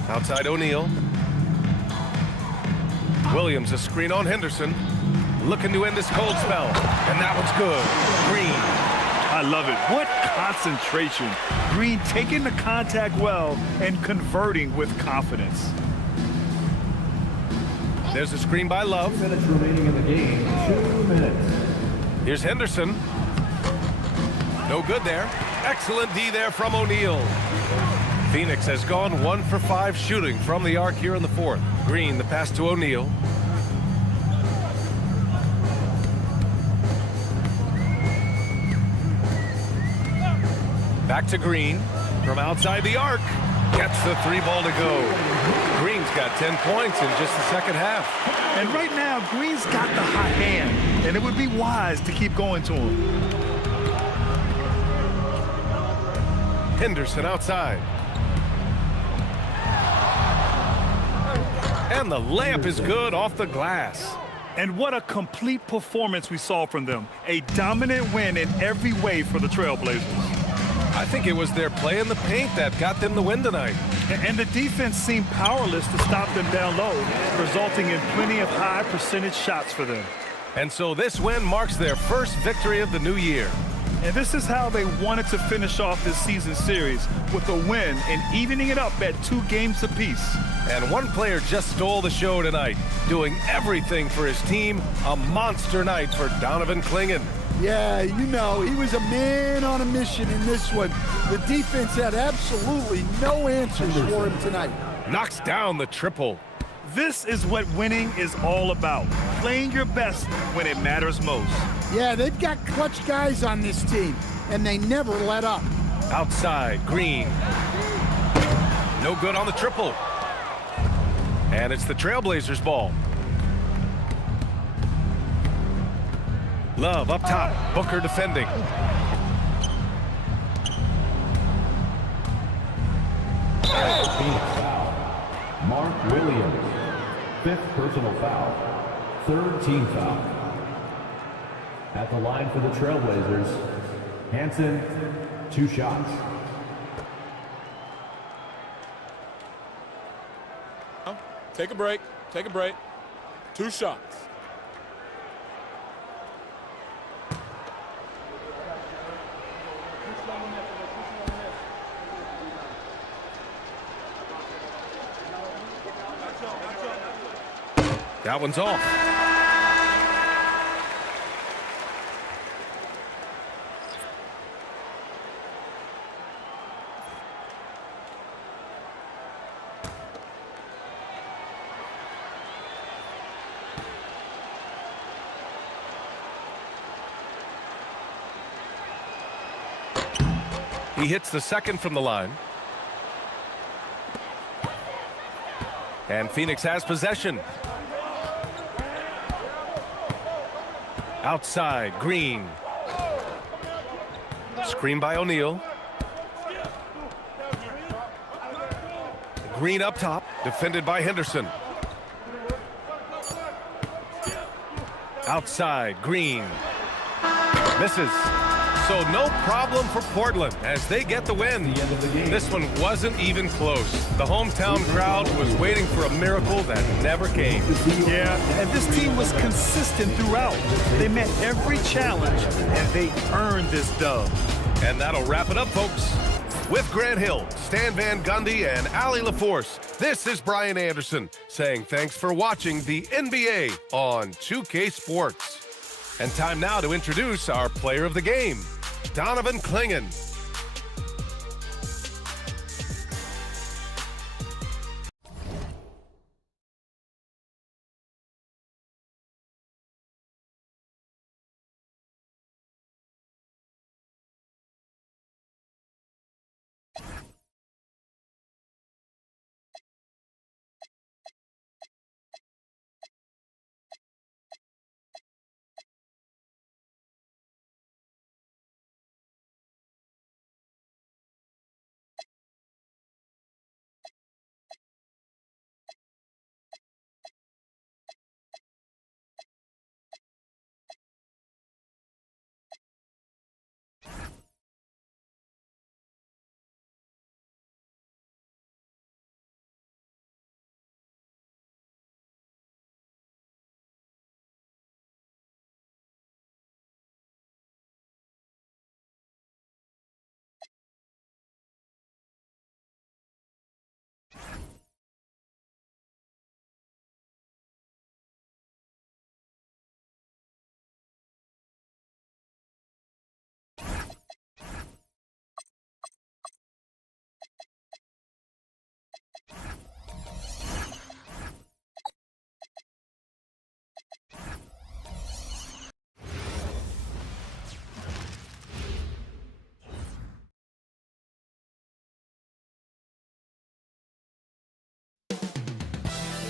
Outside O'Neal. Williams a screen on Henderson. Looking to end this cold spell. And that one's good. Green. I love it. What concentration. Green taking the contact well and converting with confidence. There's a screen by Love. 2 minutes remaining in the game. 2 minutes. Here's Henderson. No good there. Excellent D there from O'Neal. Phoenix has gone 1 for 5 shooting from the arc here in the fourth. Green, the pass to O'Neal. Back to Green from outside the arc. Gets the 3-ball to go. Green's got 10 points in just the second half. And right now, Green's got the hot hand, and it would be wise to keep going to him. Henderson outside. And the layup is good off the glass. And what a complete performance we saw from them. A dominant win in every way for the Trailblazers. I think it was their play in the paint that got them the win tonight. And the defense seemed powerless to stop them down low, resulting in plenty of high percentage shots for them. And so this win marks their first victory of the new year. And this is how they wanted to finish off this season series, with a win and evening it up at 2 games apiece. And one player just stole the show tonight, doing everything for his team. A monster night for Donovan Clingan. Yeah, you know, he was a man on a mission in this one. The defense had absolutely no answers for him tonight. Knocks down the triple. This is what winning is all about, playing your best when it matters most. Yeah, they've got clutch guys on this team, and they never let up. Outside, Green. No good on the triple. And it's the Trailblazers' ball. Love up top. Booker defending. Phoenix foul. Mark Williams. 5th personal foul. 3rd team foul. At the line for the Trailblazers, Hansen, 2 shots. Take a break. Take a break. 2 shots. That one's off. He hits the second from the line. And Phoenix has possession. Outside, Green. Screen by O'Neal. Green up top, defended by Henderson. Outside, Green. Misses. So no problem for Portland as they get the win. This one wasn't even close. The hometown crowd was waiting for a miracle that never came. Yeah, and this team was consistent throughout. They met every challenge, and they earned this dub. And that'll wrap it up, folks. With Grant Hill, Stan Van Gundy, and Allie LaForce, this is Brian Anderson saying thanks for watching the NBA on 2K Sports. And time now to introduce our player of the game, Donovan Clingan.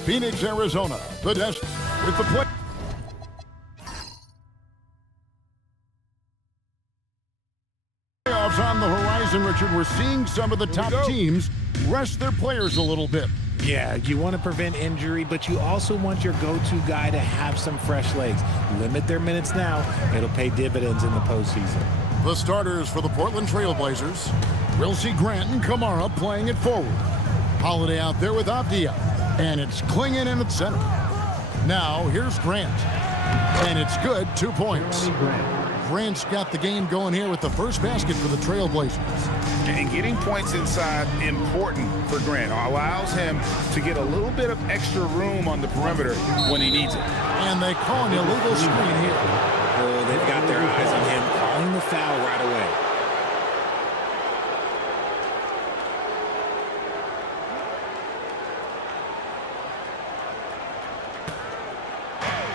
Phoenix, Arizona. The Desert with the play. Playoffs on the horizon, Richard. We're seeing some of the top teams rest their players a little bit. Yeah, you want to prevent injury, but you also want your go-to guy to have some fresh legs. Limit their minutes now. It'll pay dividends in the postseason. The starters for the Portland Trail Blazers. We'll see Grant and Kamara playing it forward. Holiday out there with Avdia. And it's Klingon in the center. Now, here's Grant. And it's good, 2 points. Grant's got the game going here with the first basket for the Trail Blazers. And getting points inside important for Grant. Allows him to get a little bit of extra room on the perimeter when he needs it. And they call an illegal screen here. Oh, they've got their eyes on him, calling the foul right away.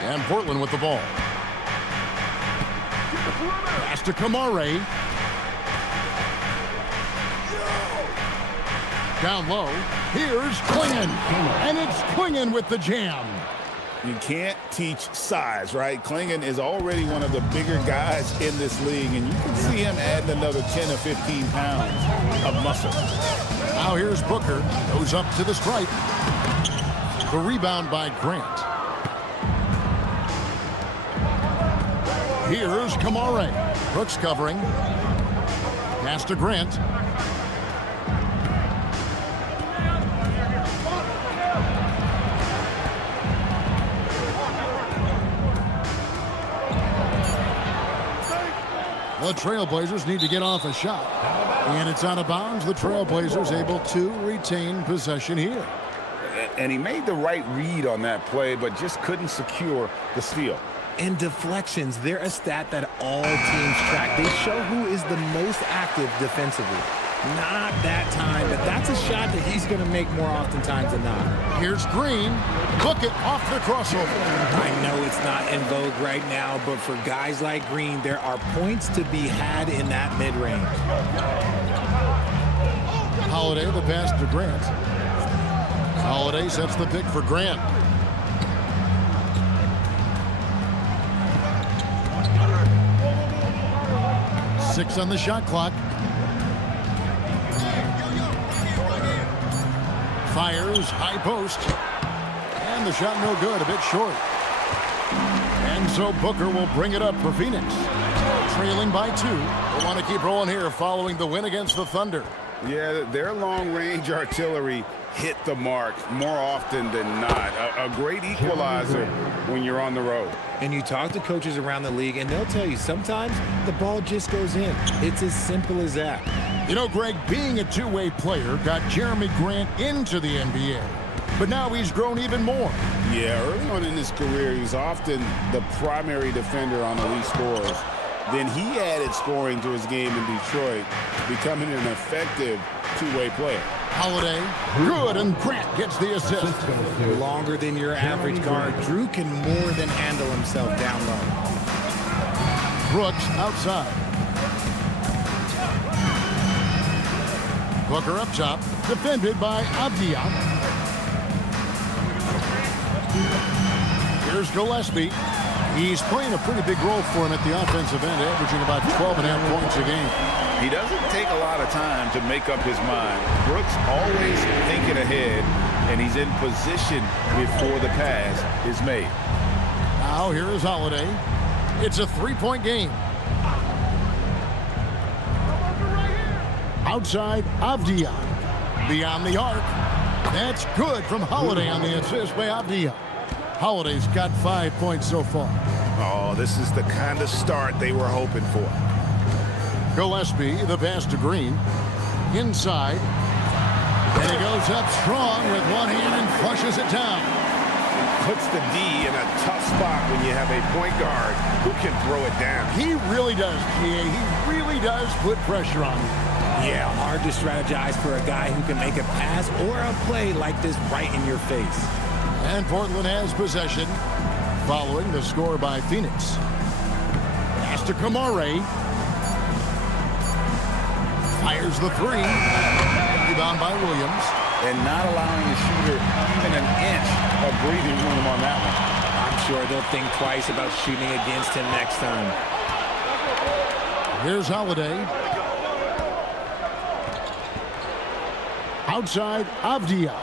And Portland with the ball. Pass to Kamara. Down low. Here's Klingon. And it's Klingon with the jam. You can't teach size, right? Klingon is already one of the bigger guys in this league, and you can see him adding another 10 or 15 pounds of muscle. Now here's Booker. Goes up to the stripe. The rebound by Grant. Here's Kamara. Brooks covering. Pass to Grant. The Trailblazers need to get off a shot. And it's out of bounds. The Trailblazers able to retain possession here. And he made the right read on that play, but just couldn't secure the steal. And deflections, they're a stat that all teams track. They show who is the most active defensively. Not that time, but that's a shot that he's going to make more oftentimes than not. Here's Green. Look it off the crossover. I know it's not in vogue right now, but for guys like Green, there are points to be had in that mid-range. Holiday, the pass to Grant. Holiday sets the pick for Grant. Six on the shot clock. Fires, high post. And the shot no good, a bit short. And so Booker will bring it up for Phoenix. Trailing by 2. They want to keep rolling here following the win against the Thunder. Yeah, their long-range artillery hit the mark more often than not. A great equalizer when you're on the road. And you talk to coaches around the league, and they'll tell you sometimes the ball just goes in. It's as simple as that. You know, Greg, being a two-way player got Jeremy Grant into the NBA. But now he's grown even more. Yeah, early on in his career, he was often the primary defender on elite scorers. Then he added scoring to his game in Detroit, becoming an effective two-way player. Holiday, good, and Grant gets the assist. Longer than your average guard, Drew can more than handle himself down low. Brooks outside. Booker up top, defended by Avdia. Here's Gillespie. He's playing a pretty big role for him at the offensive end, averaging about 12.5 points a game. He doesn't take a lot of time to make up his mind. Brooks always thinking ahead, and he's in position before the pass is made. Now here is Holiday. It's a three-point game. Outside, Avdia. Beyond the arc. That's good from Holiday on the assist by Avdia. Holiday's got 5 points so far. Oh, this is the kind of start they were hoping for. Gillespie, the pass to Green. Inside. And he goes up strong with one hand and flushes it down. Puts the D in a tough spot when you have a point guard who can throw it down. He really does, GA. He really does put pressure on him. Yeah, hard to strategize for a guy who can make a pass or a play like this right in your face. And Portland has possession following the score by Phoenix. Pass to Kamara. Fires the three. Rebound by Williams. and not allowing the shooter even an inch of breathing room on that one. I'm sure they'll think twice about shooting against him next time. Here's Holiday. Outside, Avdia.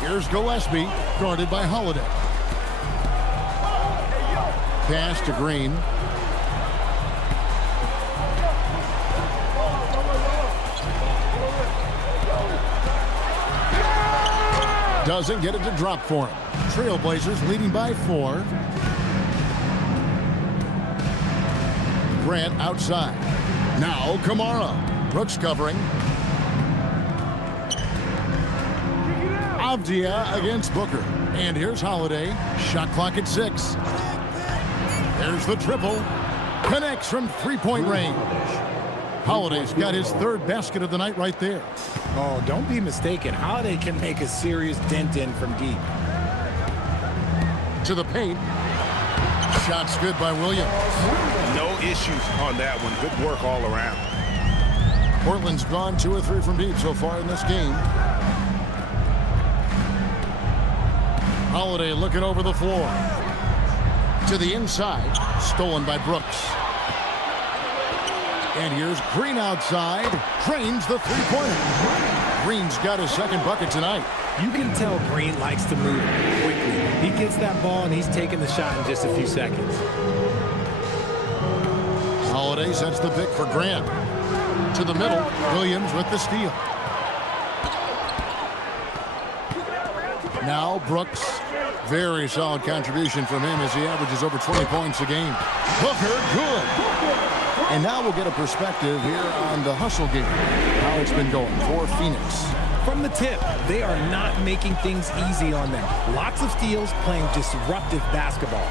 Here's Gillespie, guarded by Holiday. Pass to Green. Doesn't get it to drop for him. Trailblazers leading by 4. Grant outside. Now Kamara. Brooks covering. Avdia against Booker. And here's Holiday. Shot clock at 6. There's the triple. Connects from three-point range. Holiday's got his 3rd basket of the night right there. Oh, don't be mistaken. Holiday can make a serious dent in from deep. To the paint. Shots good by Williams. No issues on that one. Good work all around. Portland's gone 2 or 3 from deep so far in this game. Holiday looking over the floor. To the inside. Stolen by Brooks. And here's Green outside. Drains the three-pointer. Green's got his 2nd bucket tonight. You can tell Green likes to move quickly. He gets that ball and he's taking the shot in just a few seconds. Holiday sets the pick for Grant. To the middle. Williams with the steal. Now Brooks. Very solid contribution from him as he averages over 20 points a game. Booker, good. And now we'll get a perspective here on the hustle game. How it's been going for Phoenix. From the tip, they are not making things easy on them. Lots of steals, playing disruptive basketball.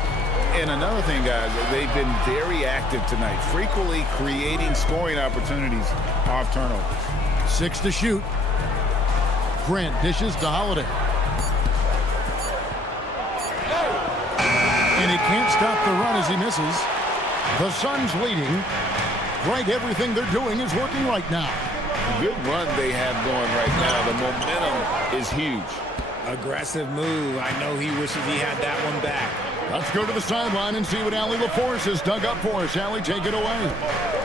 And another thing, guys, they've been very active tonight, frequently creating scoring opportunities off turnovers. 6 to shoot. Grant dishes to Holiday. And he can't stop the run as he misses. The Suns leading. Greg, everything they're doing is working right now. Good run they have going right now. The momentum is huge. Aggressive move. I know he wishes he had that one back. Let's go to the sideline and see what Allie LaForce has dug up for us. Allie, take it away.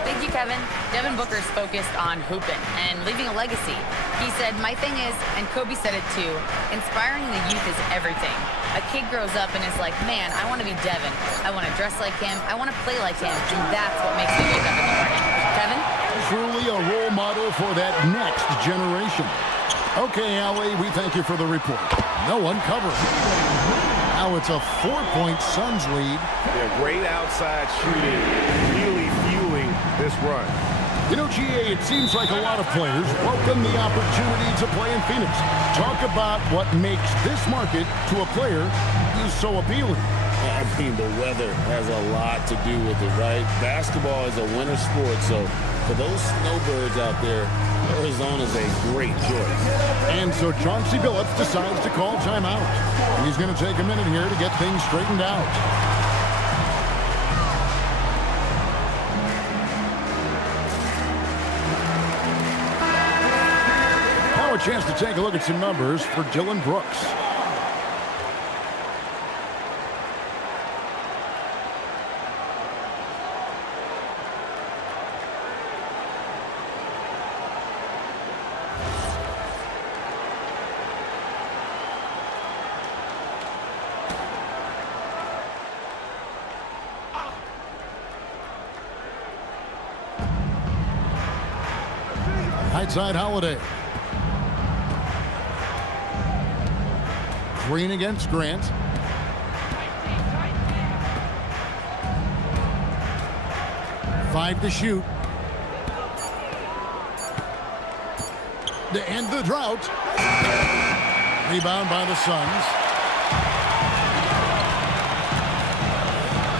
Thank you, Kevin. Devin Booker's focused on hooping and leaving a legacy. He said, my thing is, and Kobe said it too, inspiring the youth is everything. A kid grows up and is like, man, I want to be Devin. I want to dress like him. I want to play like him. And that's what makes me wake up in the morning. Kevin? Truly a role model for that next generation. Okay, Allie, we thank you for the report. No one covering. Now it's a 4-point Suns lead. Yeah, great outside shooting, really fueling this run. You know, GA, it seems like a lot of players welcome the opportunity to play in Phoenix. Talk about what makes this market to a player is so appealing. I mean, the weather has a lot to do with it, right? Basketball is a winter sport, so for those snowbirds out there, Arizona's a great choice. And so Chauncey Billups decides to call timeout. He's going to take a minute here to get things straightened out. Now a chance to take a look at some numbers for Dillon Brooks. Outside Holiday. Green against Grant. Five to shoot. To end the drought. Rebound by the Suns.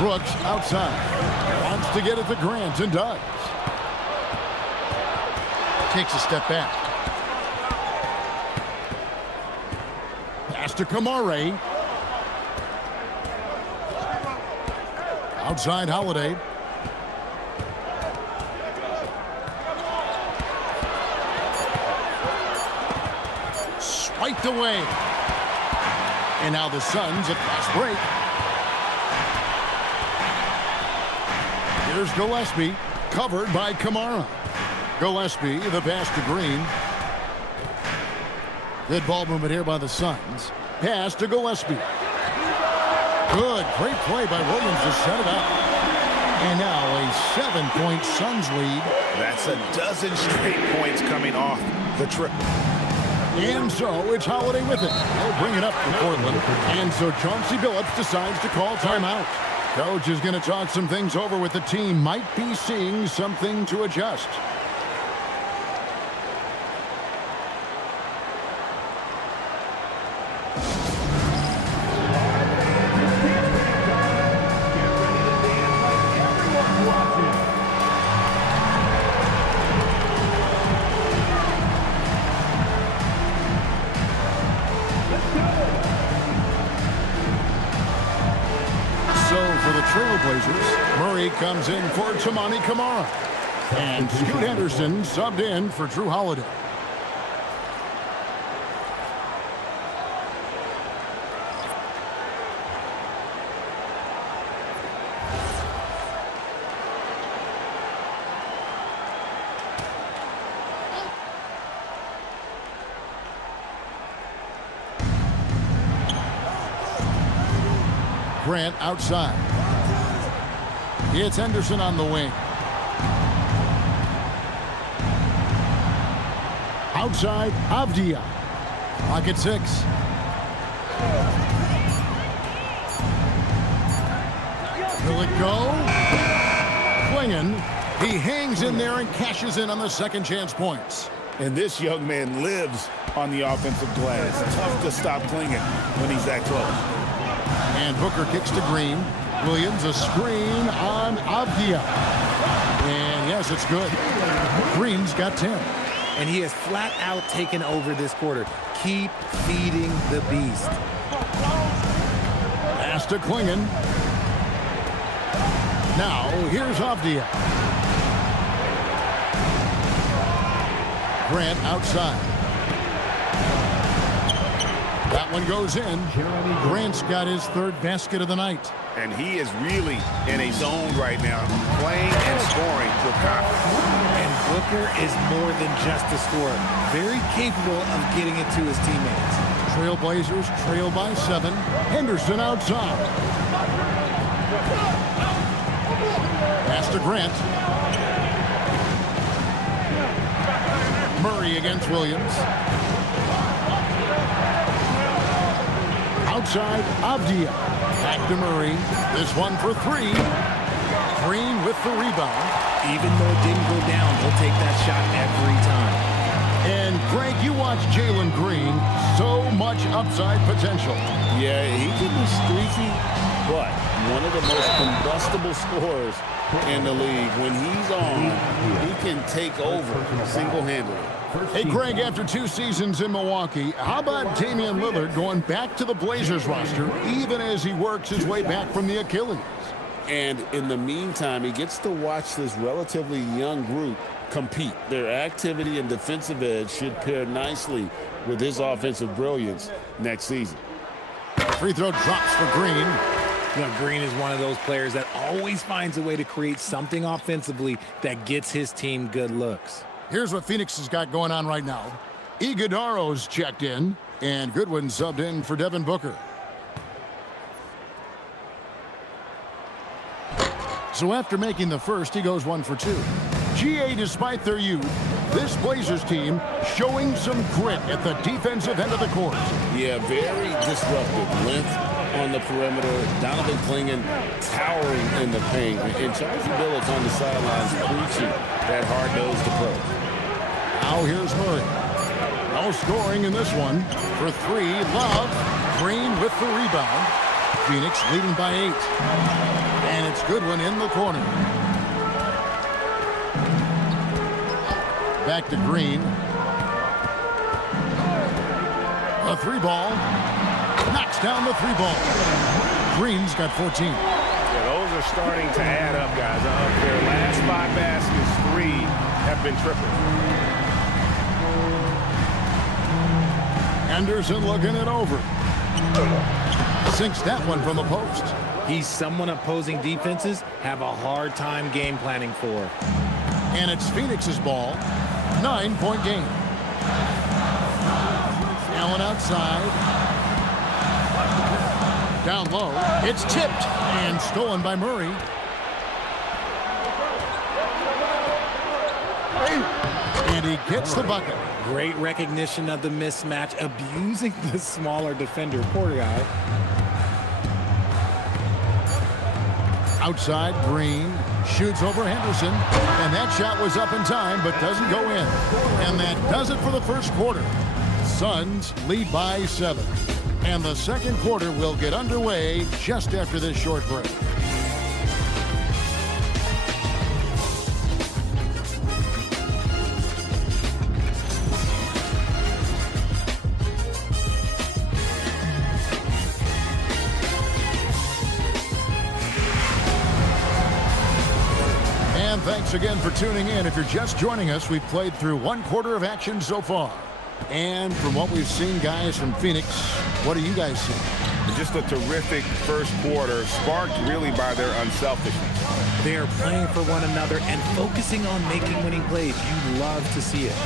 Brooks outside. Wants to get it to Grant and does. Takes a step back. Pass to Kamara. Outside Holiday. knocked away. And now the Suns at fast break. Here's Gillespie, covered by Kamara. Gillespie, the pass to Green. Good ball movement here by the Suns. Pass to Gillespie. Good, great play by Williams to set it up. And now a 7-point Suns lead. That's a dozen straight points coming off the triple. And so it's Holiday with it. He'll bring it up for Portland. And so Chauncey Billups decides to call timeout. Coach is going to talk some things over with the team. Might be seeing something to adjust. Trailblazers. Murray comes in for Tamani Kamara. And Scoot Henderson subbed in for Drew Holiday. Grant outside. It's Henderson on the wing. Outside, Avdia. Clock at 6. Will it go? Klingen. He hangs in there and cashes in on the second chance points. And this young man lives on the offensive glass. Tough to stop Klingen when he's that close. And Booker kicks to Green. Williams, a screen on Avdia. And yes, it's good. Green's got 10. And he has flat out taken over this quarter. Keep feeding the beast. Pass to Klingen. Now, here's Avdia. Grant outside. That one goes in. Grant's got his third basket of the night. And he is really in a zone right now, playing and scoring with confidence. And Booker is more than just a scorer. Very capable of getting it to his teammates. Trailblazers trail by 7. Henderson outside. Pass to Grant. Murray against Williams. Outside, Avdia. Back to Murray. This one for 3. Green with the rebound. Even though it didn't go down, he'll take that shot every time. And Greg, you watch Jalen Green. So much upside potential. Yeah, he can be streaky, but one of the most combustible scorers in the league. When he's on, he can take over single-handedly. Hey, Greg, after 2 seasons in Milwaukee, how about Damian Lillard going back to the Blazers roster, even as he works his way back from the Achilles? And in the meantime, he gets to watch this relatively young group compete. Their activity and defensive edge should pair nicely with his offensive brilliance next season. Free throw drops for Green. You know, Green is one of those players that always finds a way to create something offensively that gets his team good looks. Here's what Phoenix has got going on right now. Iguodaro's checked in, and Goodwin subbed in for Devin Booker. So after making the first, he goes 1 for 2. GA, despite their youth, this Blazers team showing some grit at the defensive end of the court. Yeah, very disruptive. Length on the perimeter. Donovan Klingen towering in the paint. And Chauncey Billups on the sidelines preaching that hard-nosed approach. Now here's Murray. No scoring in this one. For 3, Love. Green with the rebound. Phoenix leading by 8. And it's Goodwin in the corner. Back to Green. A 3-ball. Knocks down the 3-ball. Green's got 14. Yeah, those are starting to add up, guys. Their last 5 baskets, 3 have been triple. Henderson looking it over. Sinks that one from the post. He's someone opposing defenses have a hard time game planning for. And it's Phoenix's ball. 9-point game. Allen outside. Down low. It's tipped and stolen by Murray. And he gets the bucket. Great recognition of the mismatch, abusing the smaller defender. Poor guy. Outside, Green shoots over Henderson, and that shot was up in time but doesn't go in. And that does it for the first quarter. Suns lead by 7. And the second quarter will get underway just after this short break. And thanks again for tuning in. If you're just joining us, we've played through one quarter of action so far. And from what we've seen, guys, from Phoenix, what do you guys see? Just a terrific first quarter, sparked really by their unselfishness. They're playing for one another and focusing on making winning plays. You love to see it.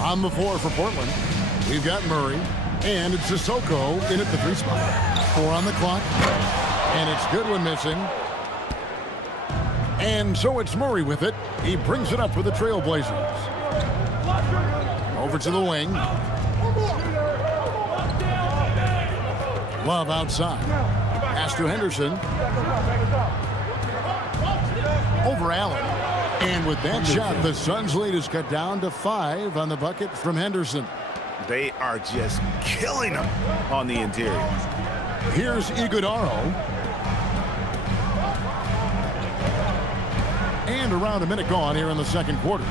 On the floor for Portland, we've got Murray, and it's Sissoko in at the 3 spot. 4 on the clock, and it's Goodwin missing. And so it's Murray with it. He brings it up for the Trailblazers. Over to the wing. Love outside. Pass to Henderson. Over Allen. And with that shot, the Suns lead is cut down to 5 on the bucket from Henderson. They are just killing them on the interior. Here's Iguodaro. And around a minute gone here in the second quarter.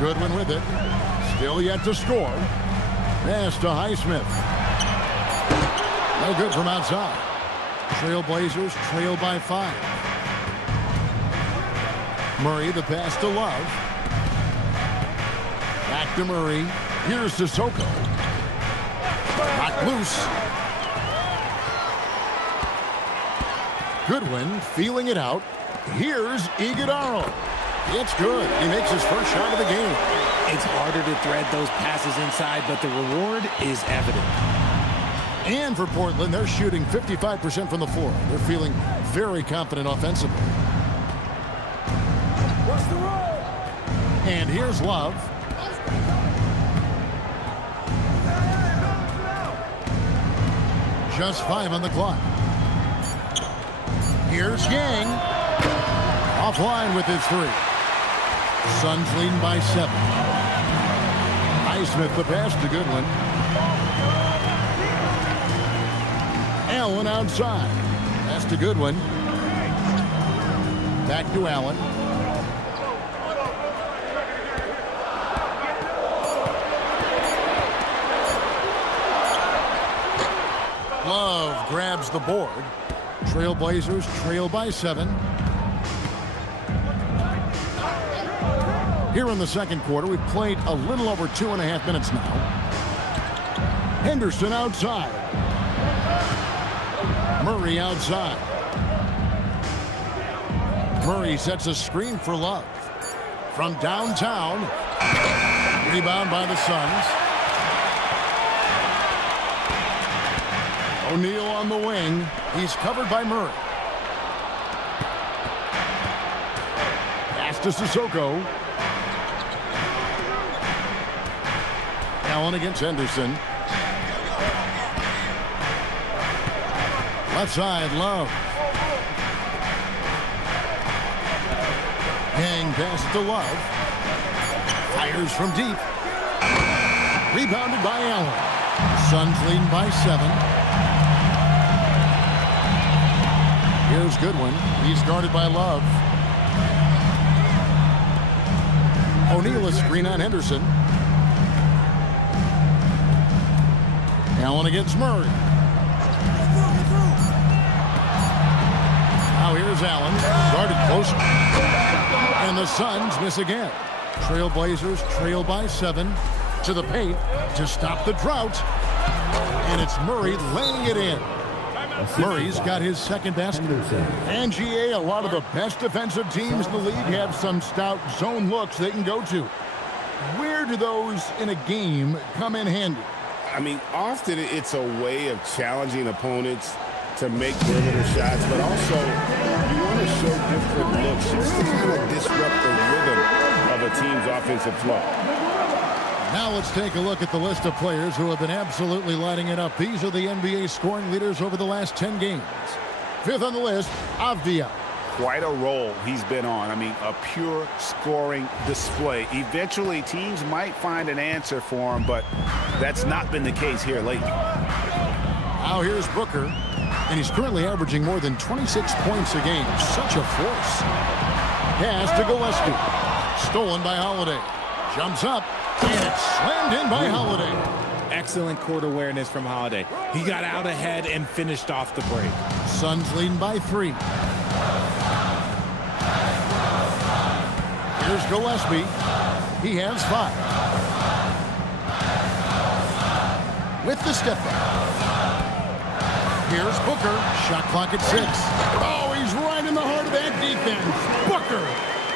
Goodwin with it. Still yet to score. Pass to Highsmith. No good from outside. Trailblazers trail by 5. Murray, the pass to Love. Back to Murray. Here's Sissoko. Knocked loose. Goodwin feeling it out. Here's Iguodaro. It's good. He makes his first shot of the game. It's harder to thread those passes inside, but the reward is evident. And for Portland, they're shooting 55% from the floor. They're feeling very confident offensively. And here's Love. Just 5 on the clock. Here's Yang. Offline with his 3. Suns leading by 7. Highsmith the pass to Goodwin. Allen outside. Pass to Goodwin. Back to Allen. Love grabs the board. Trailblazers trail by 7. Here in the second quarter, we've played a little over 2.5 minutes now. Henderson outside. Murray outside. Murray sets a screen for Love. From downtown. Rebound by the Suns. O'Neal on the wing. He's covered by Murray. Pass to Sissoko. Allen against Henderson. Left side, Love. Yang pass to Love. Fires from deep. Rebounded by Allen. Suns leading by 7. Here's Goodwin. He's guarded by Love. O'Neal a screen on Henderson. Allen against Murray. Now here's Allen. Guarded close. And the Suns miss again. Trailblazers trail by 7 to the paint to stop the drought. And it's Murray laying it in. Murray's got his second basket. And GA, a lot of the best defensive teams in the league have some stout zone looks they can go to. Where do those in a game come in handy? I mean, often it's a way of challenging opponents to make perimeter shots, but also you want to show different looks just to kind of disrupt the rhythm of a team's offensive flow. Now let's take a look at the list of players who have been absolutely lighting it up. These are the NBA scoring leaders over the last 10 games. Fifth on the list, Avdia. Quite a role he's been on. I mean, a pure scoring display. Eventually, teams might find an answer for him, but that's not been the case here lately. Now here's Booker, and he's currently averaging more than 26 points a game. Such a force. Pass to Gillespie. Stolen by Holiday. Jumps up, and it's slammed in by Holiday. Excellent court awareness from Holiday. He got out ahead and finished off the break. Suns leading by 3. Here's Gillespie. He has 5. With the step back. Here's Booker. Shot clock at 6. Oh, he's right in the heart of that defense. Booker.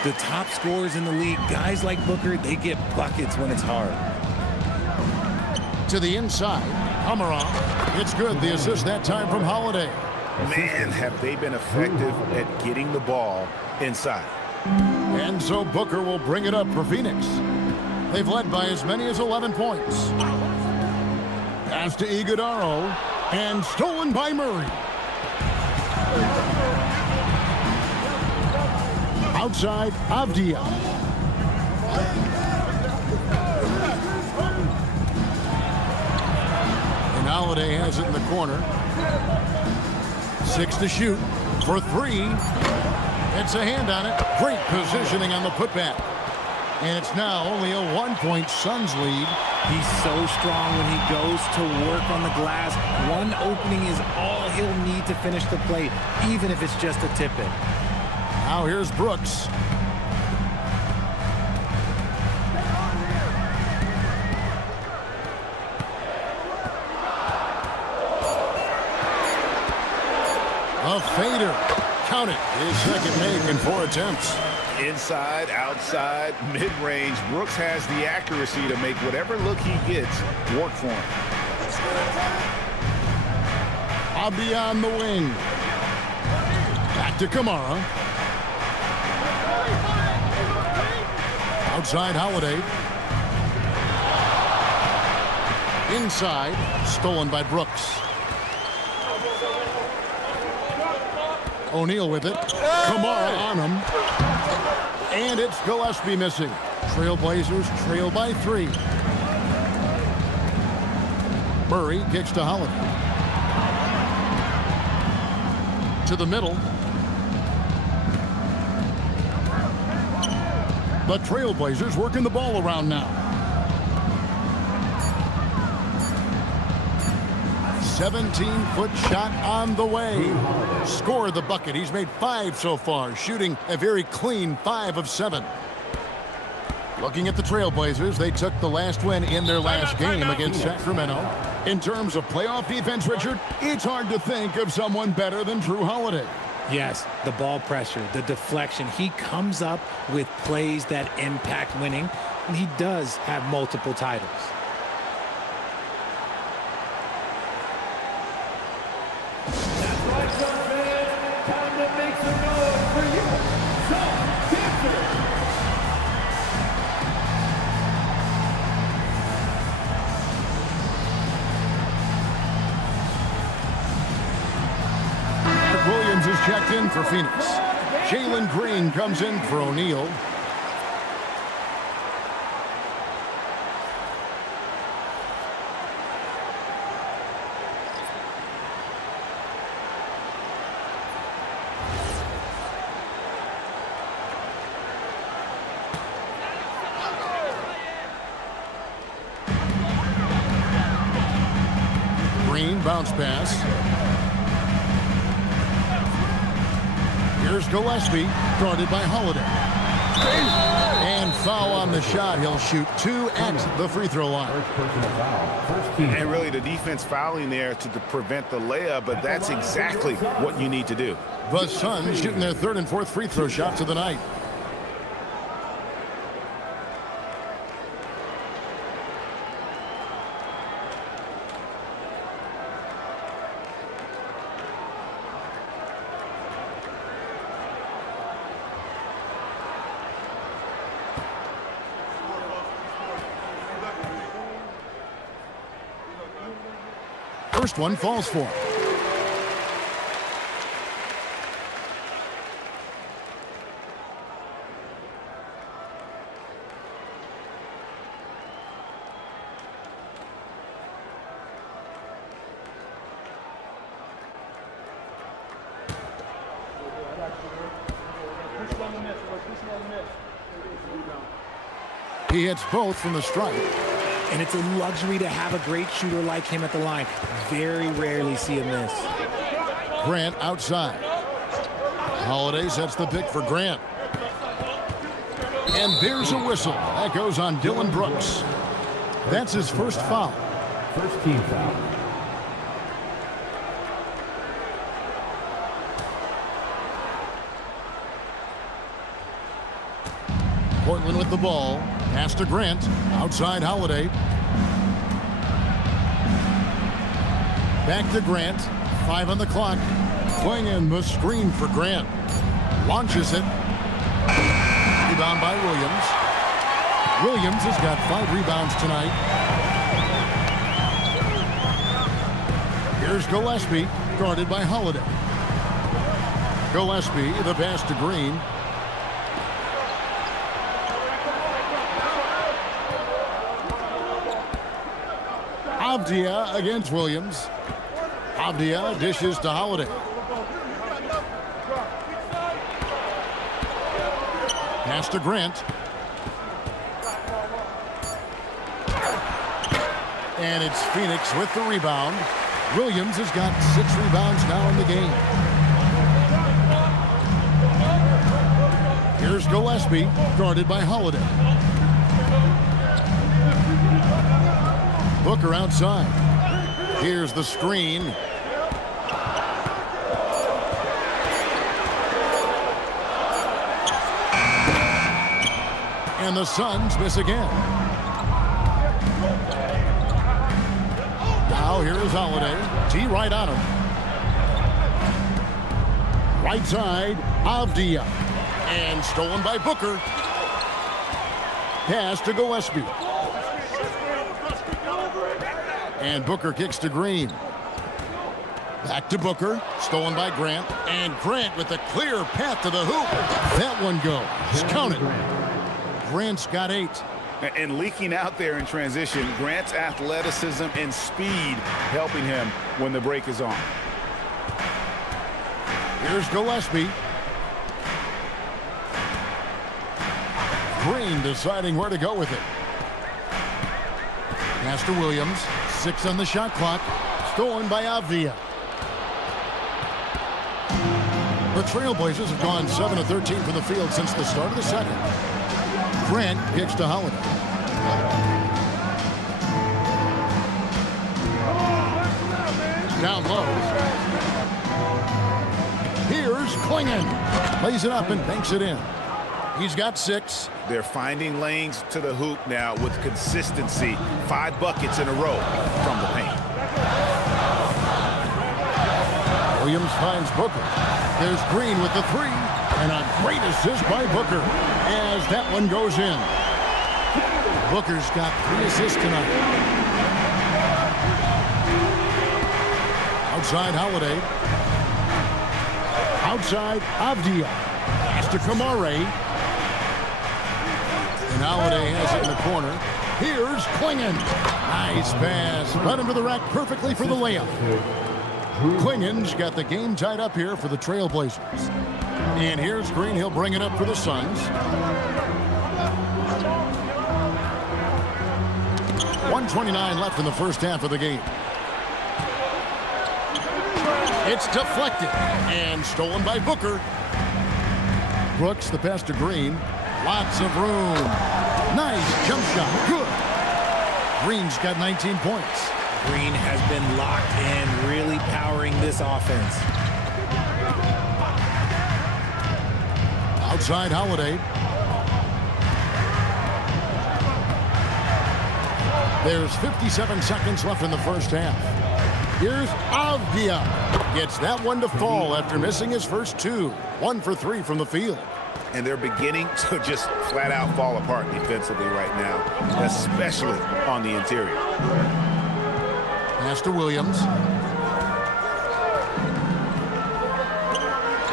The top scorers in the league, guys like Booker, they get buckets when it's hard. To the inside. Amarov. It's good. The assist that time from Holiday. Man, have they been effective at getting the ball inside. And so Booker will bring it up for Phoenix. They've led by as many as 11 points. Pass to Iguodaro. And stolen by Murray. Outside, Avdia. And Holiday has it in the corner. 6 to shoot for 3. It's a hand on it. Great positioning on the putback. And it's now only a 1-point Suns lead. He's so strong when he goes to work on the glass. One opening is all he'll need to finish the play, even if it's just a tip-in. Now here's Brooks. A fader. Count it. His second make in 4 attempts. Inside, outside, mid-range. Brooks has the accuracy to make whatever look he gets work for him. Avdia on the wing. Back to Kamara. Outside Holiday. Inside. Stolen by Brooks. O'Neal with it. Kamara on him. And it's Gillespie missing. Trailblazers trail by 3. Murray kicks to Holiday. To the middle. The Trailblazers working the ball around now. 17-foot shot on the way. Scored the bucket. He's made 5 so far, shooting a very clean 5 of 7. Looking at the Trailblazers, they took the last win in their last game against Sacramento. In terms of playoff defense, Richard, it's hard to think of someone better than Drew Holiday. Yes, the ball pressure, the deflection. He comes up with plays that impact winning, and he does have multiple titles. Williams is checked in for Phoenix. Jalen Green comes in for O'Neal. Green bounce pass. Here's Gillespie, guarded by Holiday. And foul on the shot. He'll shoot 2 at the free throw line. And really the defense fouling there to prevent the layup, but that's exactly what you need to do. The Suns shooting their 3rd and 4th free throw shots of the night. First one falls for him. He hits both from the stripe. And it's a luxury to have a great shooter like him at the line. Very rarely see him miss. Grant outside. Holiday sets the pick for Grant. And there's a whistle. That goes on Dylan Brooks. That's his first foul. First team foul. Portland with the ball. Pass to Grant. Outside Holiday. Back to Grant. 5 on the clock. Playing in the screen for Grant. Launches it. Rebound by Williams. Williams has got 5 rebounds tonight. Here's Gillespie, guarded by Holiday. Gillespie, the pass to Green. Avdia against Williams. Avdia dishes to Holiday. Pass to Grant. And it's Phoenix with the rebound. Williams has got 6 rebounds now in the game. Here's Gillespie, guarded by Holiday. Booker outside. Here's the screen. And the Suns miss again. Now here is Holiday. T right on him. Right side, Avdia. And stolen by Booker. Pass to Gillespie. And Booker kicks to Green. Back to Booker. Stolen by Grant. And Grant with a clear path to the hoop. That one goes. Count it. Grant's got 8. And leaking out there in transition, Grant's athleticism and speed helping him when the break is on. Here's Gillespie. Green deciding where to go with it. Pass to Williams. 6 on the shot clock. Stolen by Avdia. The Trailblazers have gone 7 of 13 from the field since the start of the second. Grant kicks to Holiday. Down low. Here's Klingon. Lays it up and banks it in. He's got 6. They're finding lanes to the hoop now with consistency. 5 buckets in a row from the paint. Williams finds Booker. There's Green with the 3. And a great assist by Booker as that one goes in. Booker's got 3 assists tonight. Outside Holiday. Outside Avdia. Pass to Kamare. And Holiday has it in the corner. Here's Klingon. Nice pass. Led him to the rack perfectly for the layup. Klingon's got the game tied up here for the Trailblazers. And here's Green. He'll bring it up for the Suns. 1:29 left in the first half of the game. It's deflected and stolen by Booker. Brooks, the pass to Green. Lots of room. Nice jump shot. Good. Green's got 19 points. Green has been locked in, really powering this offense. Outside Holiday. There's 57 seconds left in the first half. Here's Avdia. Gets that one to fall after missing his first two. 1 for 3 from the field. And they're beginning to just flat out fall apart defensively right now, especially on the interior. Pass to Williams.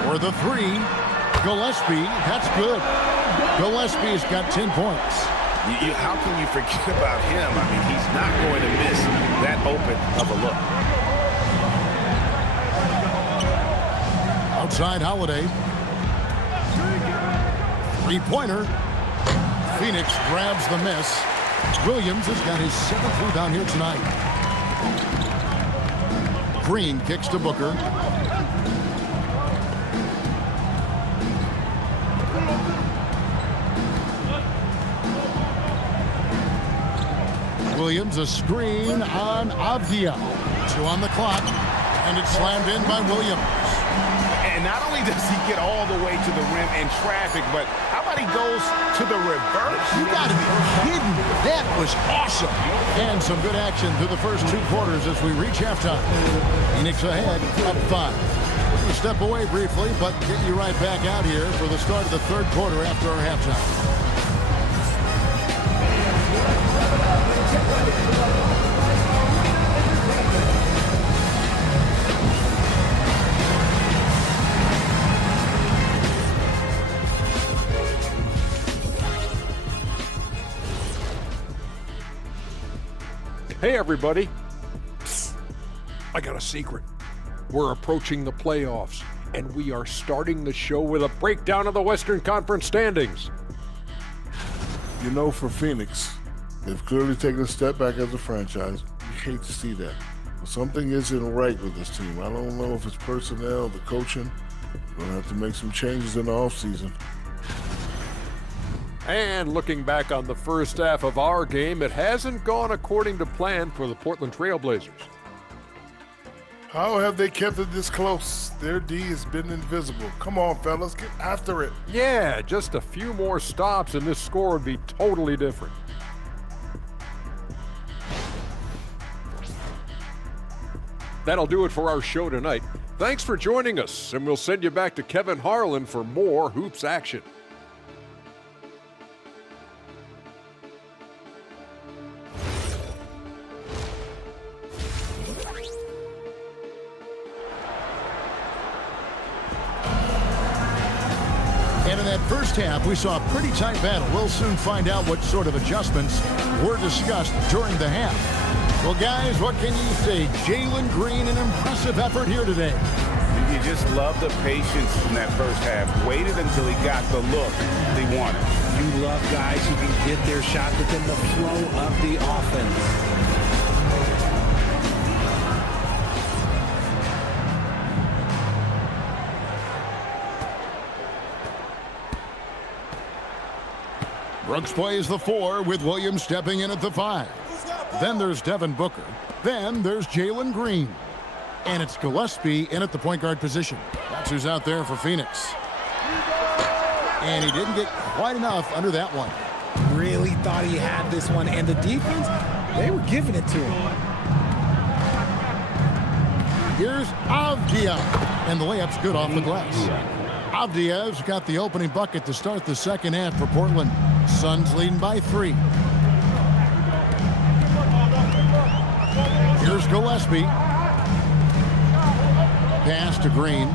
For the three, Gillespie, that's good. Gillespie's got 10 points. How can you forget about him? I mean, he's not going to miss that open of a look. Outside Holiday. Three-pointer. Phoenix grabs the miss. Williams has got his 7th rebound here tonight. Green kicks to Booker. Williams, a screen on Avdia. 2 on the clock, and it's slammed in by Williams. And not only does he get all the way to the rim in traffic, but how about he goes to the reverse? You got to be kidding. That was awesome. And some good action through the first 2 quarters as we reach halftime. Phoenix ahead, up 5. We step away briefly, but get you right back out here for the start of the 3rd quarter after our halftime. Hey, everybody. Psst. I got a secret. We're approaching the playoffs, and we are starting the show with a breakdown of the Western Conference standings. You know, for Phoenix, they've clearly taken a step back as a franchise. You hate to see that. But something isn't right with this team. I don't know if it's personnel, the coaching. We'll have to make some changes in the offseason. And looking back on the first half of our game, it hasn't gone according to plan for the Portland Trail Blazers. How have they kept it this close? Their D has been invisible. Come on, fellas, get after it. Yeah, just a few more stops and this score would be totally different. That'll do it for our show tonight. Thanks for joining us, and we'll send you back to Kevin Harlan for more hoops action. And in that first half, we saw a pretty tight battle. We'll soon find out what sort of adjustments were discussed during the half. Well, guys, what can you say? Jalen Green, an impressive effort here today. You just love the patience in that first half. Waited until he got the look he wanted. You love guys who can get their shot within the flow of the offense. Brooks plays the 4 with Williams stepping in at the 5. Then there's Devin Booker. Then there's Jalen Green. And it's Gillespie in at the point guard position. That's who's out there for Phoenix. And he didn't get quite enough under that one. Really thought he had this one. And the defense, they were giving it to him. Here's Avdia. And the layup's good off the glass. Avdia's got the opening bucket to start the second half for Portland. Suns leading by 3. Here's Gillespie. Pass to Green.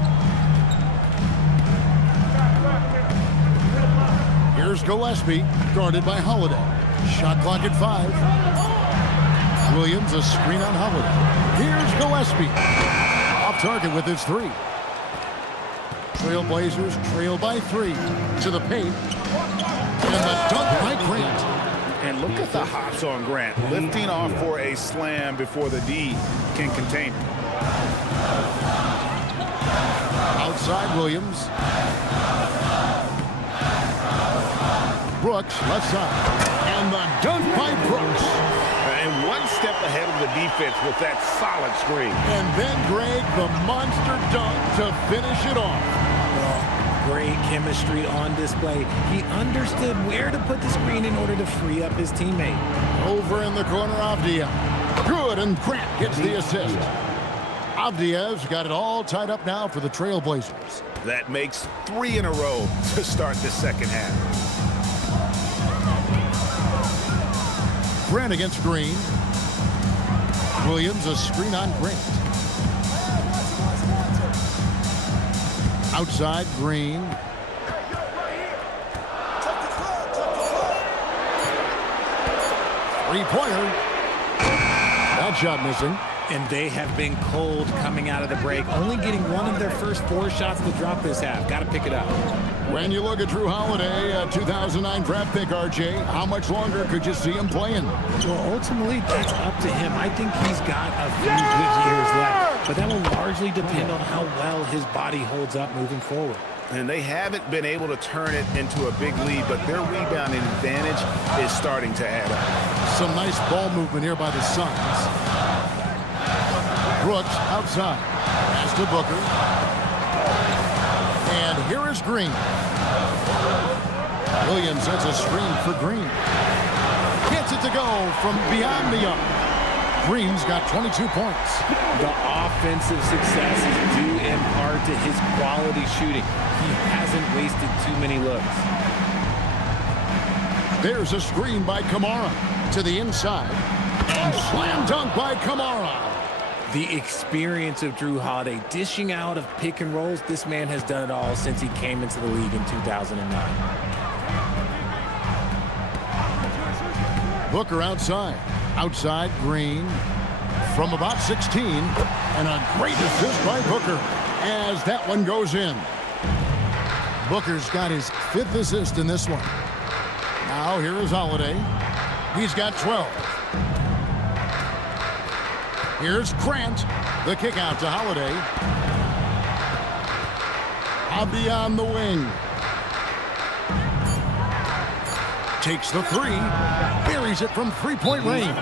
Here's Gillespie, guarded by Holiday. Shot clock at 5. Williams, a screen on Holiday. Here's Gillespie. Off target with his 3. Trailblazers trail by 3 to the paint. And the dunk by Grant. And look at the hops on Grant, lifting off for a slam before the D can contain him. Outside Williams. Brooks, left side. And the dunk by Brooks. And one step ahead of the defense with that solid screen. And then, Greg, the monster dunk to finish it off. Great chemistry on display. He understood where to put the screen in order to free up his teammate. Over in the corner, Avdia. Good, and Grant gets the assist. Avdia's got it all tied up now for the Trailblazers. That makes 3 in a row to start the second half. Grant against Green. Williams, a screen on Grant. Outside, Green. Three-pointer. That shot missing. And they have been cold coming out of the break, only getting one of their first 4 shots to drop this half. Got to pick it up. When you look at Drew Holiday, a 2009 draft pick, RJ, how much longer could you see him playing? Well, ultimately, that's up to him. I think he's got a few good years left, but that will largely depend on how well his body holds up moving forward. And they haven't been able to turn it into a big lead, but their rebounding advantage is starting to add up. Some nice ball movement here by the Suns. Brooks outside. Pass to Booker. And here is Green. Williams sets a screen for Green. Gets it to go from beyond the arc. Green's got 22 points. The offensive success is due in part to his quality shooting. He hasn't wasted too many looks. There's a screen by Kamara to the inside. And slam dunk by Kamara. The experience of Drew Holiday dishing out of pick and rolls, this man has done it all since he came into the league in 2009. Booker outside. Outside, Green. From about 16. And a great assist by Booker as that one goes in. Booker's got his 5th assist in this one. Now here is Holiday. He's got 12. Here's Grant. The kick out to Holiday. Avdia on the wing. Takes the 3. Buries it from 3-point range.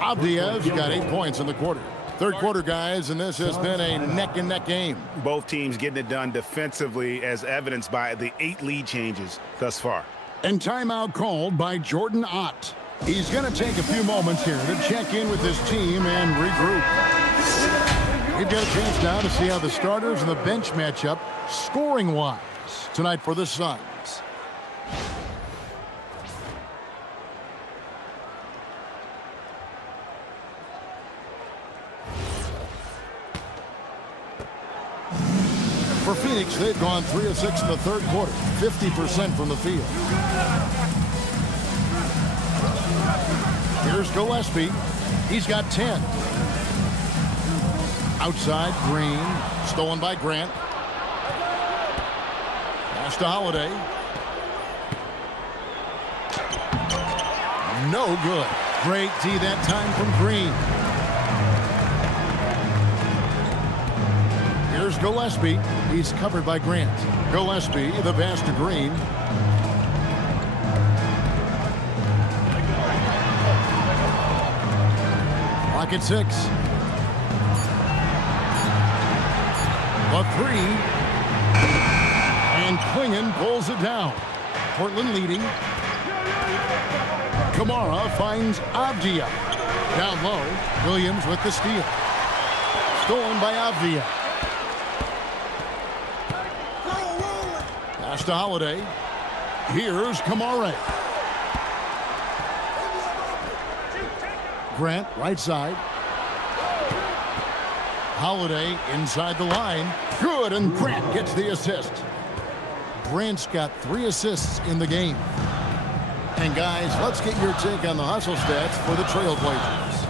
Avdia's got 8 points in the quarter. Third quarter, guys, and this has been a neck-and-neck game. Both teams getting it done defensively as evidenced by the 8 lead changes thus far. And timeout called by Jordan Ott. He's going to take a few moments here to check in with his team and regroup. We've got a chance now to see how the starters and the bench match up scoring-wise tonight for the Suns. For Phoenix, they've gone 3 of 6 in the third quarter, 50% from the field. Here's Gillespie. He's got 10. Outside, Green. Stolen by Grant. Pass to Holiday. No good. Great D that time from Green. Here's Gillespie. He's covered by Grant. Gillespie, the pass to Green. Clock at 6. The 3. And Klingon pulls it down. Portland leading. Kamara finds Avdia. Down low, Williams with the steal. Stolen by Avdia. Pass to Holiday. Here's Kamara. Grant, right side. Holiday inside the line. Good, and Grant gets the assist. Grant's got 3 assists in the game. And guys, let's get your take on the hustle stats for the Trailblazers.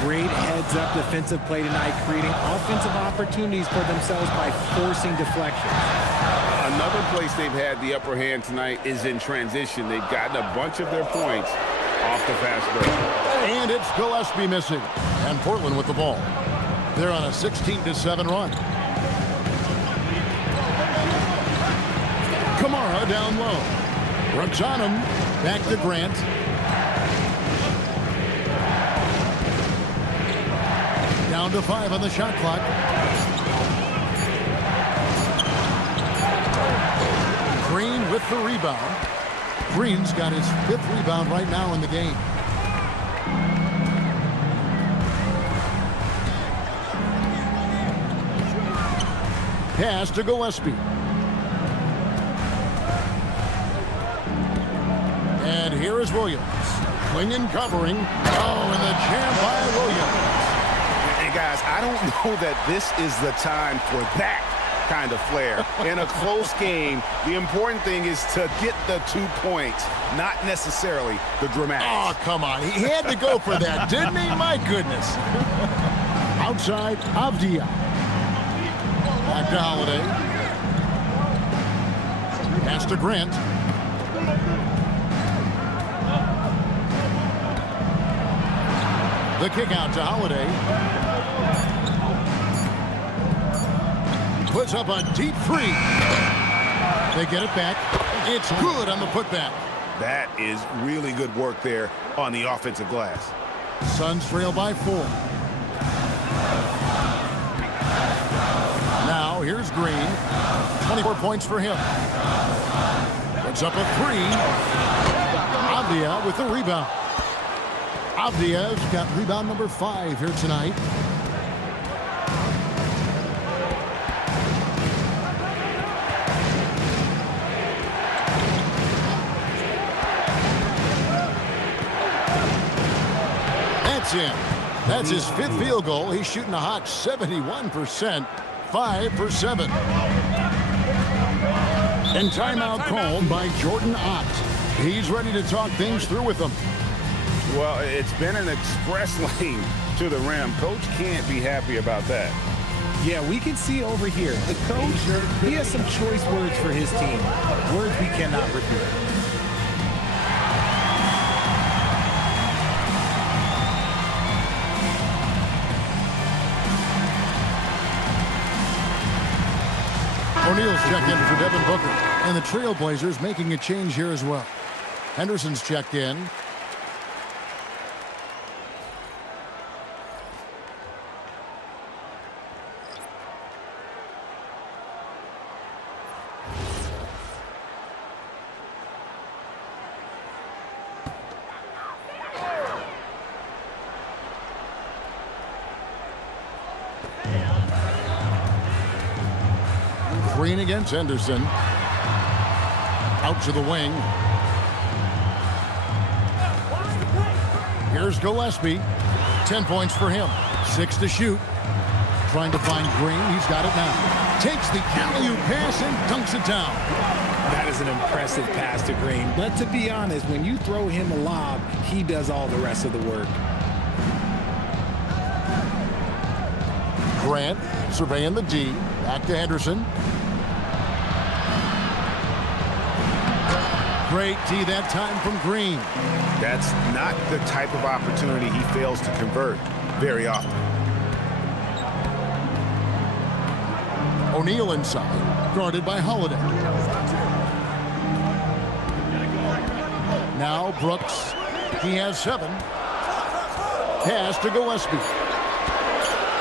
Great heads-up defensive play tonight, creating offensive opportunities for themselves by forcing deflections. Another place they've had the upper hand tonight is in transition. They've gotten a bunch of their points off the fast break. And it's Gillespie missing. And Portland with the ball. They're on a 16-7 run. Kamara down low. Brooks on him. Back to Grant. Down to 5 on the shot clock. Green with the rebound. Green's got his 5th rebound right now in the game. Pass to Gillespie. And here is Williams. Clinging, covering. Oh, and the jam by Williams. Hey, guys, I don't know that this is the time for that kind of flair. In a close game, the important thing is to get the 2 points, not necessarily the dramatics. Oh, come on. He had to go for that, didn't he? My goodness. Outside, Avdia. Back to Holiday. Pass to Grant. The kick out to Holiday. Puts up a deep 3. They get it back. It's good on the putback. That is really good work there on the offensive glass. Suns trail by 4. Now here's Green. 24 points for him. Puts up a 3. Avdia with the rebound. Avdia's got rebound number 5 here tonight. That's in. That's his 5th field goal. He's shooting a hot 71%. 5 for 7. And timeout called by Jordan Ott. He's ready to talk things through with them. Well, it's been an express lane to the rim. Coach can't be happy about that. Yeah, we can see over here. The coach, he has some choice words for his team. Words we cannot repeat. O'Neal's checked in for Devin Booker. And the Trailblazers making a change here as well. Henderson's checked in. Green against Henderson. Out to the wing. Here's Gillespie. 10 points for him. 6 to shoot. Trying to find Green. He's got it now. Takes the alley-oop pass and dunks it down. That is an impressive pass to Green. But to be honest, when you throw him a lob, he does all the rest of the work. Grant surveying the D. Back to Henderson. Great D that time from Green. That's not the type of opportunity he fails to convert very often. O'Neal inside, guarded by Holiday. Now Brooks. He has 7. Pass to Gillespie.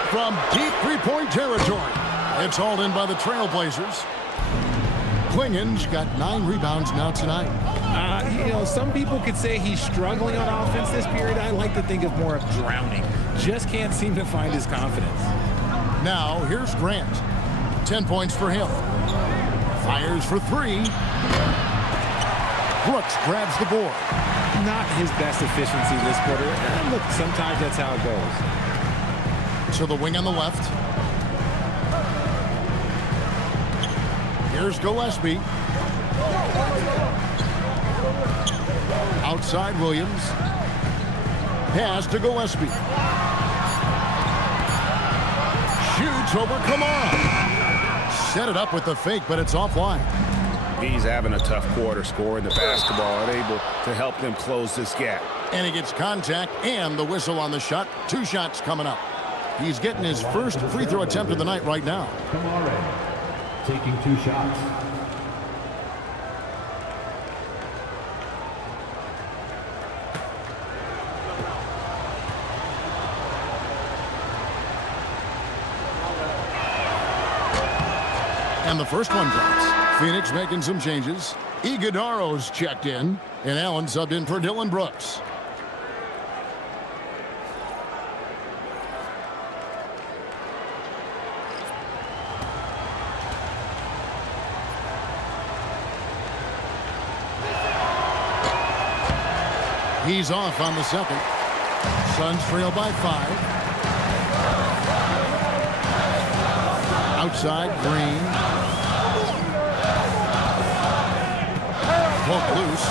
From deep 3-point territory. It's hauled in by the Trailblazers. Klingen's got 9 rebounds now tonight. You know, some people could say he's struggling on offense this period. I like to think of more of drowning. Just can't seem to find his confidence. Now, here's Grant. 10 points for him. Fires for 3. Brooks grabs the board. Not his best efficiency this quarter. And look, sometimes that's how it goes. To the wing on the left. Here's Gillespie. Outside Williams. Pass to Gillespie. Shoots over Kamara. Set it up with the fake, but it's offline. He's having a tough quarter, scoring the basketball and able to help them close this gap. And he gets contact and the whistle on the shot. 2 shots coming up. He's getting his first free throw attempt of the night right now. Kamara taking 2 shots. And the first one drops. Phoenix making some changes. Iguodaro's checked in, and Allen subbed in for Dylan Brooks. He's off on the second. Suns trail by 5. Outside, Green. Poke loose.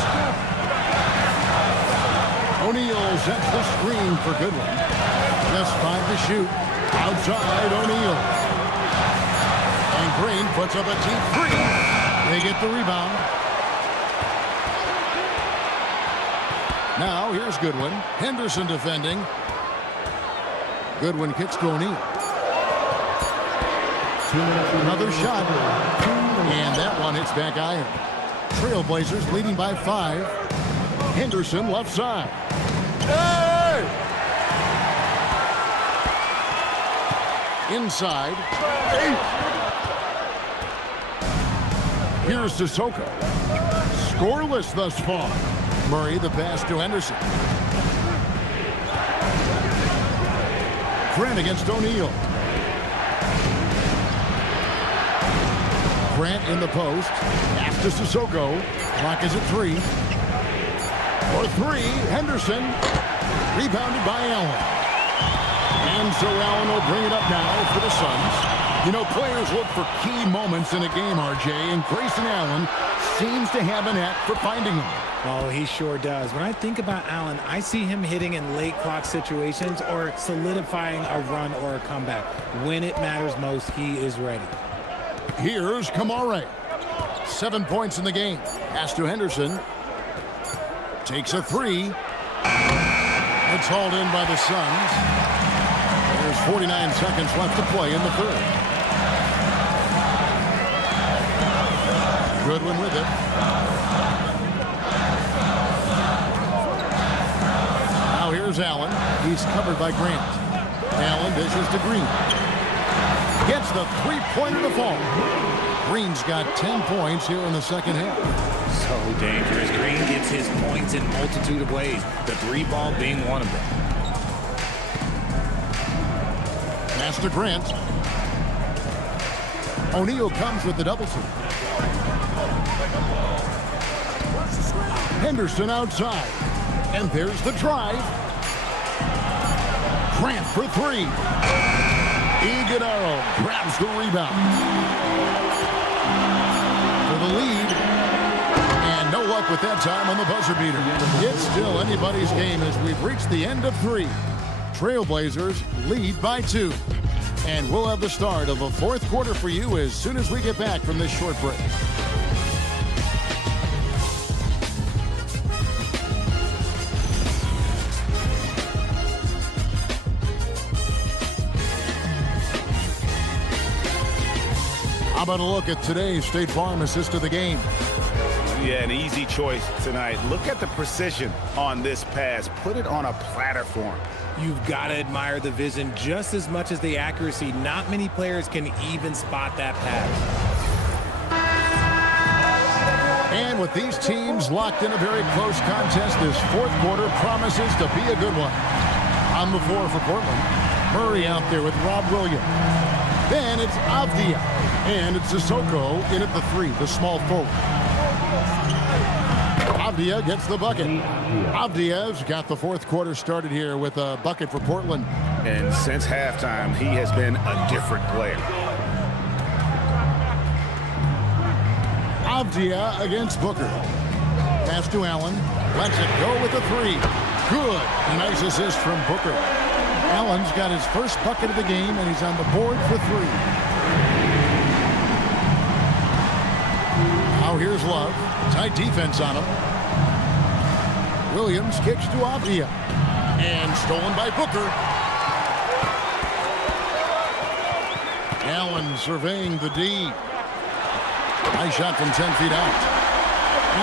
O'Neal sets the screen for Goodwin. Just 5 to shoot. Outside, O'Neal. And Green puts up a deep 3. They get the rebound. Now, here's Goodwin. Henderson defending. Goodwin kicks to O'Neal. Another shot. And that one hits back iron. Trailblazers leading by 5. Henderson left side. Hey! Inside. Here's Sissoko. Scoreless thus far. Murray the pass to Henderson. Grant against O'Neal. Grant in the post. Pass to Sissoko. Clock is at 3. For 3, Henderson. Rebounded by Allen. And so Allen will bring it up now for the Suns. You know, players look for key moments in a game, RJ, and Grayson Allen seems to have a knack for finding them. Oh, he sure does. When I think about Allen, I see him hitting in late clock situations or solidifying a run or a comeback. When it matters most, he is ready. Here's Kamare. 7 points in the game. Pass to Henderson. Takes a 3. It's hauled in by the Suns. There's 49 seconds left to play in the third. Goodwin with it. Now here's Allen. He's covered by Grant. Allen dishes to Green. Gets the three-pointer to fall. Green's got 10 points here in the second half. So dangerous. Green gets his points in a multitude of ways, the 3-ball being one of them. Pass to Grant. O'Neal comes with the double team. Henderson outside. And there's the drive. Grant for 3. Iguodaro grabs the rebound. For the lead. And no luck with that time on the buzzer beater. It's still anybody's game as we've reached the end of 3. Trailblazers lead by 2. And we'll have the start of the fourth quarter for you as soon as we get back from this short break. How about a look at today's State Farm assist of the game? Yeah, an easy choice tonight. Look at the precision on this pass. Put it on a platter for him. You've got to admire the vision just as much as the accuracy. Not many players can even spot that pass. And with these teams locked in a very close contest, this fourth quarter promises to be a good one. On the floor for Portland, Murray out there with Rob Williams. Then it's Avdia, and it's Sissoko in at the 3, the small forward. Avdia gets the bucket. Avdia's got the fourth quarter started here with a bucket for Portland. And since halftime, he has been a different player. Avdia against Booker. Pass to Allen. Lets it go with a 3. Good. Nice assist from Booker. Allen's got his first bucket of the game, and he's on the board for 3. Now here's Love. Tight defense on him. Williams kicks to Avdia. And stolen by Booker. Allen surveying the D. Nice shot from 10 feet out.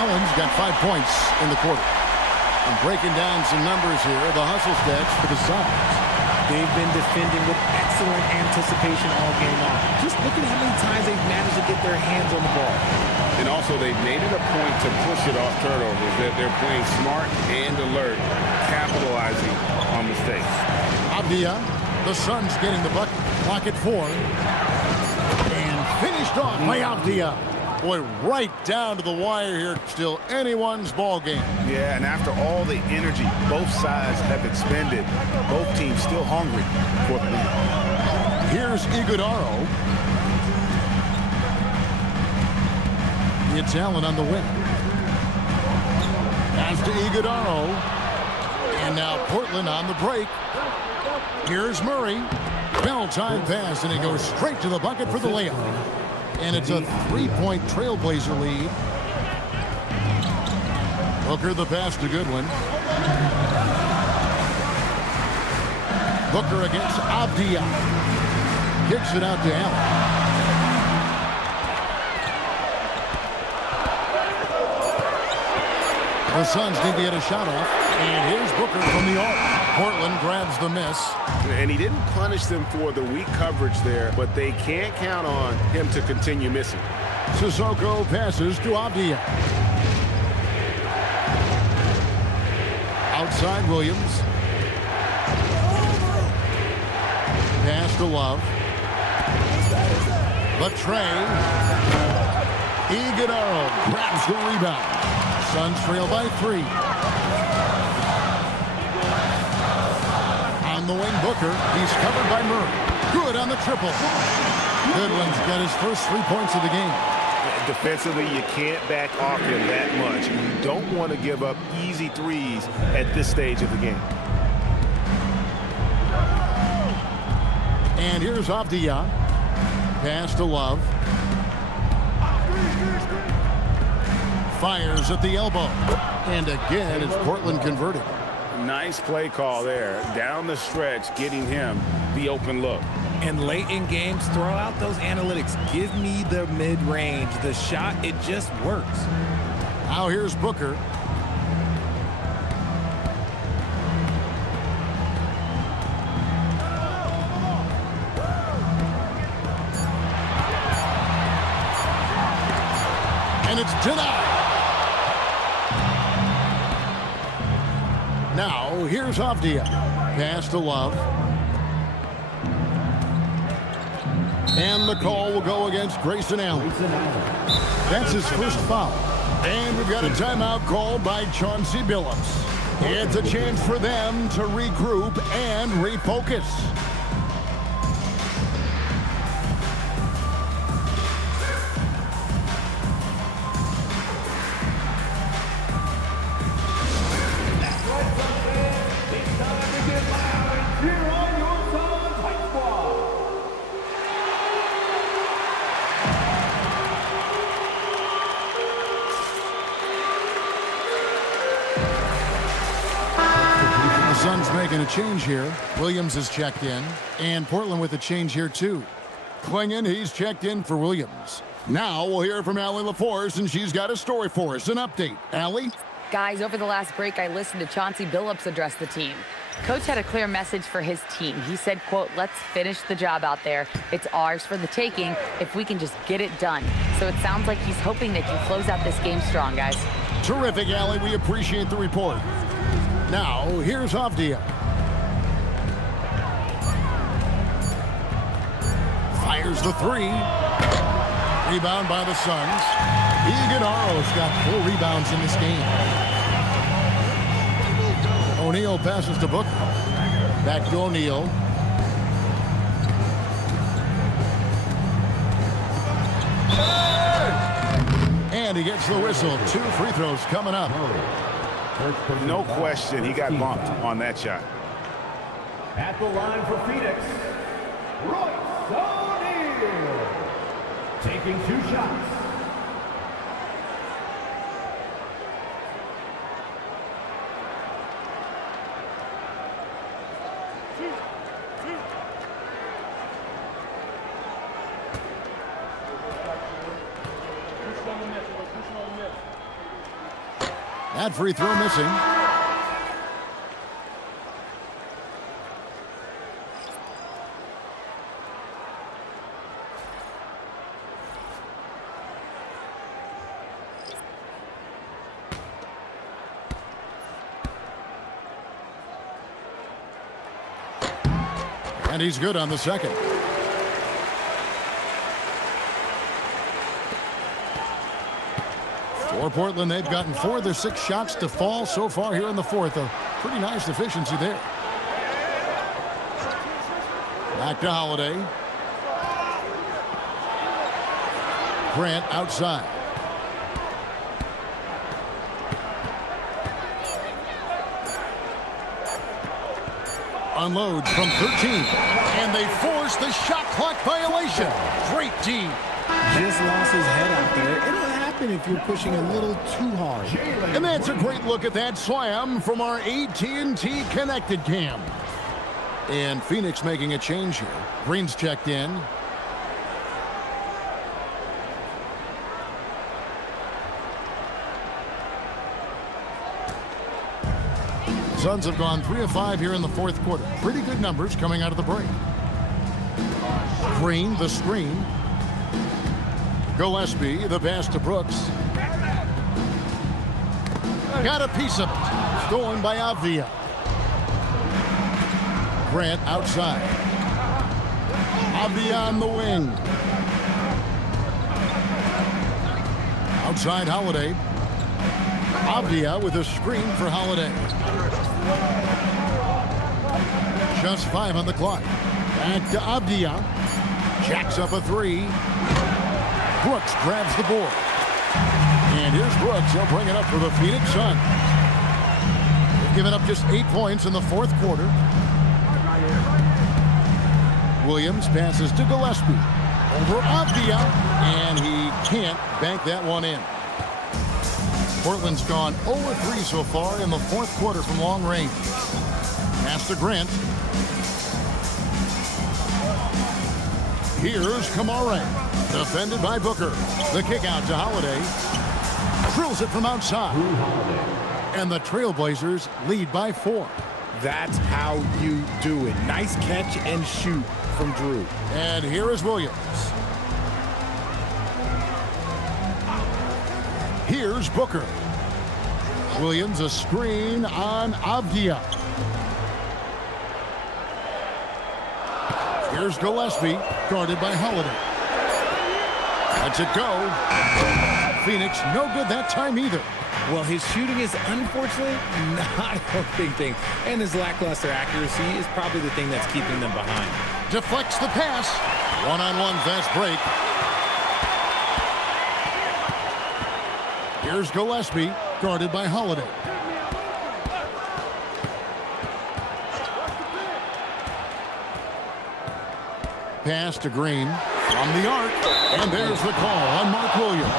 Allen's got 5 points in the quarter. And breaking down some numbers here, the hustle stats for the Suns. They've been defending with excellence excellent anticipation all game long. Just look at how many times they've managed to get their hands on the ball. And also, they've made it a point to push it off turnovers. They're playing smart and alert, capitalizing on mistakes. Avdia, the Suns getting the bucket. Clock at 4. And finished off by Avdia. Boy, right down to the wire here. Still anyone's ball game. Yeah, and after all the energy both sides have expended, both teams still hungry for the lead. Here's Iguodaro. It's Allen on the wing. Pass to Iguodaro. And now Portland on the break. Here's Murray. Bell time pass, and he goes straight to the bucket for the layup. And it's a 3-point Trailblazer lead. Booker the pass to Goodwin. Booker against Avdia. Kicks it out to Allen. The Suns need to get a shot off. And here's Booker from the arc. Portland grabs the miss. And he didn't punish them for the weak coverage there, but they can't count on him to continue missing. Sissoko passes to Avdia. Outside Williams. Pass to Love. The tray. Iguodaro grabs the rebound. Suns trail by 3. On the wing, Booker. He's covered by Murray. Good on the triple. Goodwin's got his first 3 points of the game. Defensively, you can't back off him that much. You don't want to give up easy threes at this stage of the game. And here's Avdia. Pass to Love. Fires at the elbow. And again, it's Portland converting. Nice play call there. Down the stretch, getting him the open look. And late in games, throw out those analytics. Give me the mid-range. The shot, it just works. Now here's Booker. And it's denied. Now, here's Avdia. Pass to Love. And the call will go against Grayson Allen. That's his first foul. And we've got a timeout called by Chauncey Billups. It's a chance for them to regroup and refocus. Suns making a change here. Williams is checked in, and Portland with a change here too. Klingon, he's checked in for Williams. Now we'll hear from Allie LaForce, and she's got a story for us. An update. Allie? Guys, over the last break, I listened to Chauncey Billups address the team. Coach had a clear message for his team. He said, quote, "Let's finish the job out there. It's ours for the taking if we can just get it done." So it sounds like he's hoping they can close out this game strong, guys. Terrific, Allie. We appreciate the report. Now, here's Avdia. Fires the 3. Rebound by the Suns. Iguodaro's got 4 rebounds in this game. O'Neal passes to Booker. Back to O'Neal. And he gets the whistle. 2 free throws coming up. No question, he got bumped on that shot. At the line for Phoenix, Royce O'Neal. Taking 2 shots. That free throw missing. And he's good on the second. For Portland, they've gotten 4 of their 6 shots to fall so far here in the fourth. A pretty nice efficiency there. Back to Holiday. Grant outside. Unloads from 13. And they force the shot clock violation. Great D. Just lost his head out there. It'll happen if you're pushing a little too hard. And that's a great look at that slam from our AT&T connected cam. And Phoenix making a change here. Green's checked in. Suns have gone 3 of 5 here in the fourth quarter. Pretty good numbers coming out of the break. Green, the screen. Gillespie, the pass to Brooks. Got a piece of it. Stolen by Avdia. Grant outside. Avdia on the wing. Outside Holiday. Avdia with a screen for Holiday. Just 5 on the clock. Back to Avdia. Jacks up a 3. Brooks grabs the board. And here's Brooks. He'll bring it up for the Phoenix Suns. They've given up just 8 points in the fourth quarter. Williams passes to Gillespie. Over Avdia. And he can't bank that one in. Portland's gone 0-3 so far in the fourth quarter from long range. Pass to Grant. Here's Kamara. Defended by Booker. The kick out to Holiday. Drills it from outside. And the Trailblazers lead by 4. That's how you do it. Nice catch and shoot from Drew. And here is Williams. Here's Booker. Williams a screen on Avdia. Here's Gillespie, guarded by Holiday. Lets it go. Phoenix no good that time either. Well, his shooting is unfortunately not a big thing. And his lackluster accuracy is probably the thing that's keeping them behind. Deflects the pass. One-on-one fast break. Here's Gillespie, guarded by Holiday. Pass to Green from the arc. And there's the call on Mark Williams.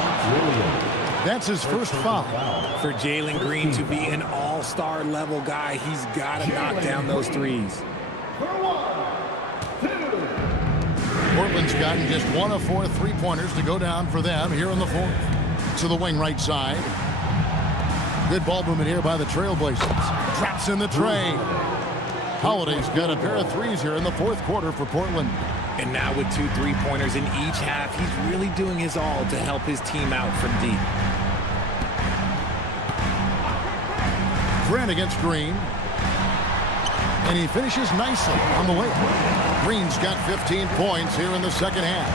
That's his first foul. For Jalen Green to be an all-star level guy, he's got to knock down those threes. Portland's gotten just 1 of 4 3-pointers to go down for them here in the fourth. To the wing right side. Good ball movement here by the Trailblazers. Traps in the tray. Holiday's got a pair of threes here in the fourth quarter for Portland. And now with 2 3-pointers in each half, he's really doing his all to help his team out from deep. Grant against Green. And he finishes nicely on the way. Green's got 15 points here in the second half.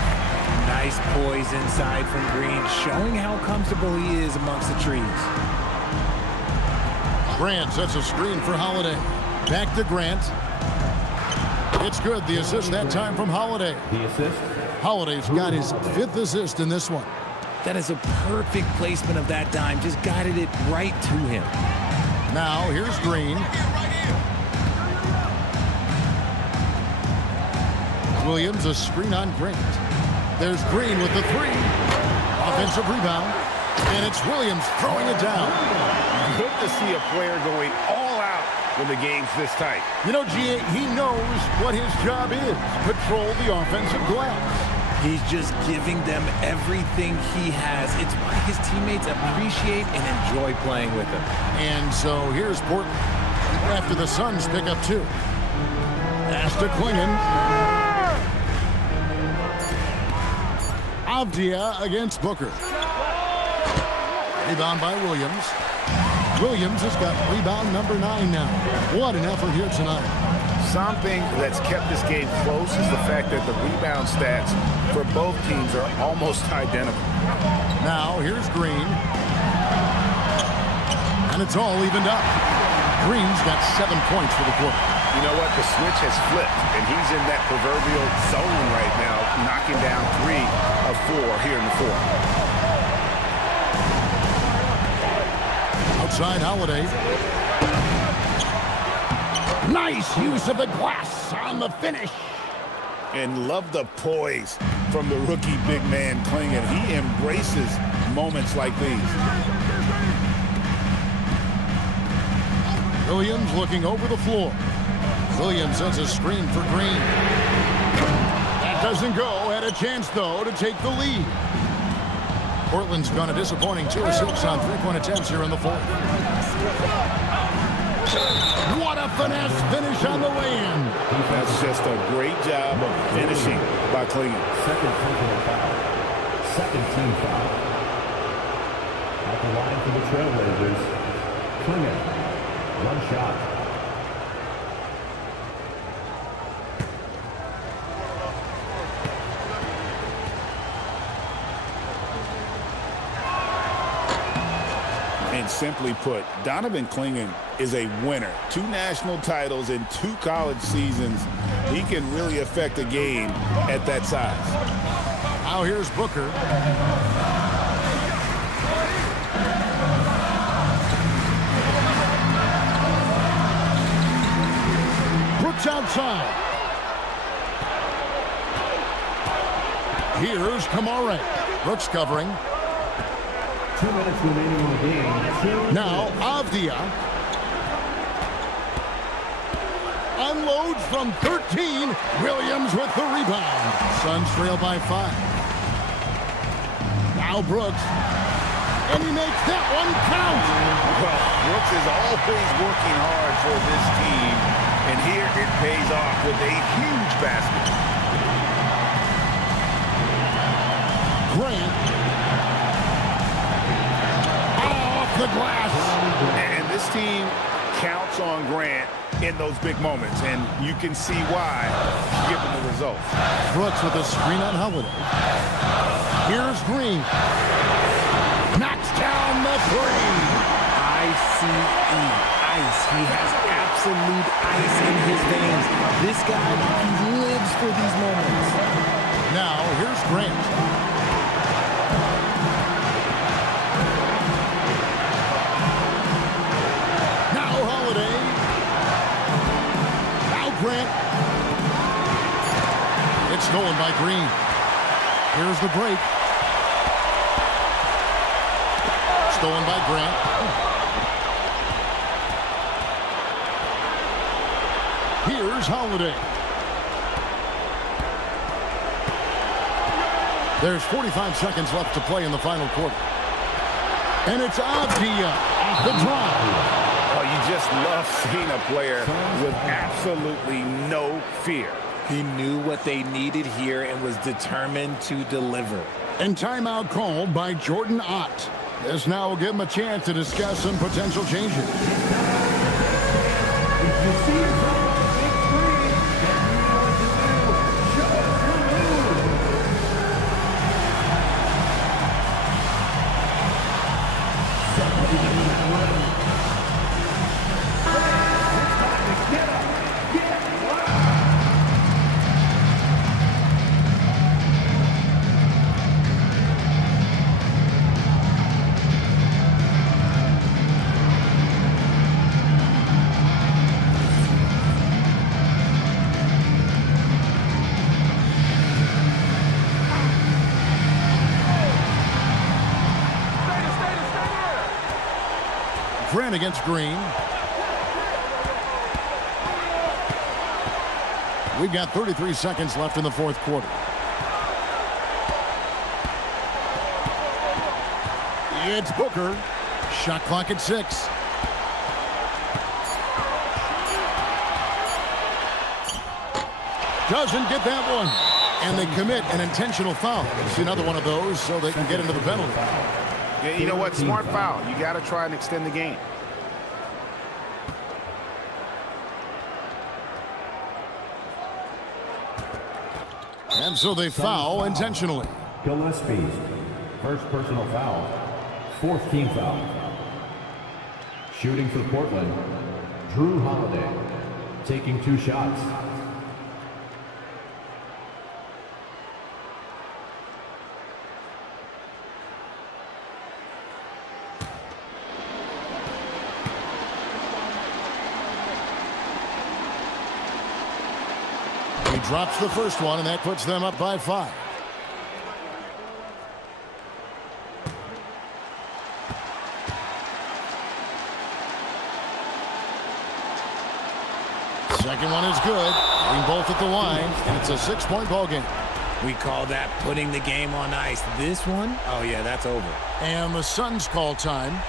Nice poise inside from Green, showing how comfortable he is amongst the trees. Grant sets a screen for Holiday. Back to Grant. It's good. The assist that time from Holiday. The assist. Holiday's got his 5th assist in this one. That is a perfect placement of that dime. Just guided it right to him. Now here's Green. Williams a screen on Grant. There's Green with the 3. Offensive rebound. And it's Williams throwing it down. Good to see a player going all out when the game's this tight. You know, G.A., he knows what his job is. Patrol the offensive glass. He's just giving them everything he has. It's why his teammates appreciate and enjoy playing with him. And so here's Portland after the Suns pick up 2. Pass to Klingon. Avdia against Booker. Rebound by Williams. Williams has got rebound number 9 now. What an effort here tonight. Something that's kept this game close is the fact that the rebound stats for both teams are almost identical. Now here's Green. And it's all evened up. Green's got 7 points for the quarter. You know what? The switch has flipped, and he's in that proverbial zone right now, knocking down 3 of 4 here in the fourth. Outside Holiday. Nice use of the glass on the finish. And love the poise from the rookie big man Klingon. He embraces moments like these. Williams looking over the floor. Williams sends a screen for Green. That doesn't go. Had a chance, though, to take the lead. Portland's gone a disappointing 2 of 6 on 3-point attempts here in the fourth. What a finesse finish on the way-in. That's just a great job of finishing by Klingon. Second team foul. At the line for the Trailblazers, Klingon. 1 shot. And simply put, Donovan Klingon is a winner. 2 national titles in 2 college seasons. He can really affect a game at that size. Now here's Booker. Brooks outside. Here's Kamara. Brooks covering. 2 minutes remaining in the game. Now Avdia unloads from 13. Williams with the rebound. Suns trail by 5. Now Brooks. And he makes that one count. Well, Brooks is always working hard for this team. And here it pays off with a huge basket. Grant. Off the glass. And this team counts on Grant in those big moments. And you can see why, given the results. Brooks with a screen on Holiday. Here's Green. Knocks down the 3. I-C-E. Ice. He has absolute ice in his veins. This guy, he lives for these moments. Now, here's Grant. Now Holiday. Now Grant. It's stolen by Green. Here's the break. Stolen by Grant. Here's Holiday. There's 45 seconds left to play in the final quarter. And it's Avdia off the drive. Oh, you just love seeing a player with absolutely no fear. He knew what they needed here and was determined to deliver. And timeout called by Jordan Ott. This now will give him a chance to discuss some potential changes. Grant against Green. We've got 33 seconds left in the fourth quarter. It's Booker. Shot clock at 6. Doesn't get that one. And they commit an intentional foul. It's another one of those so they can get into the penalty. Yeah, you know what? Smart foul. You got to try and extend the game. And so they foul intentionally. Gillespie, first personal foul, fourth team foul. Shooting for Portland, Drew Holiday, taking 2 shots. He drops the first one, and that puts them up by 5. Second one is good. Bring both at the line, and it's a 6-point ball game. We call that putting the game on ice. This one, oh yeah, that's over. And the Suns call time.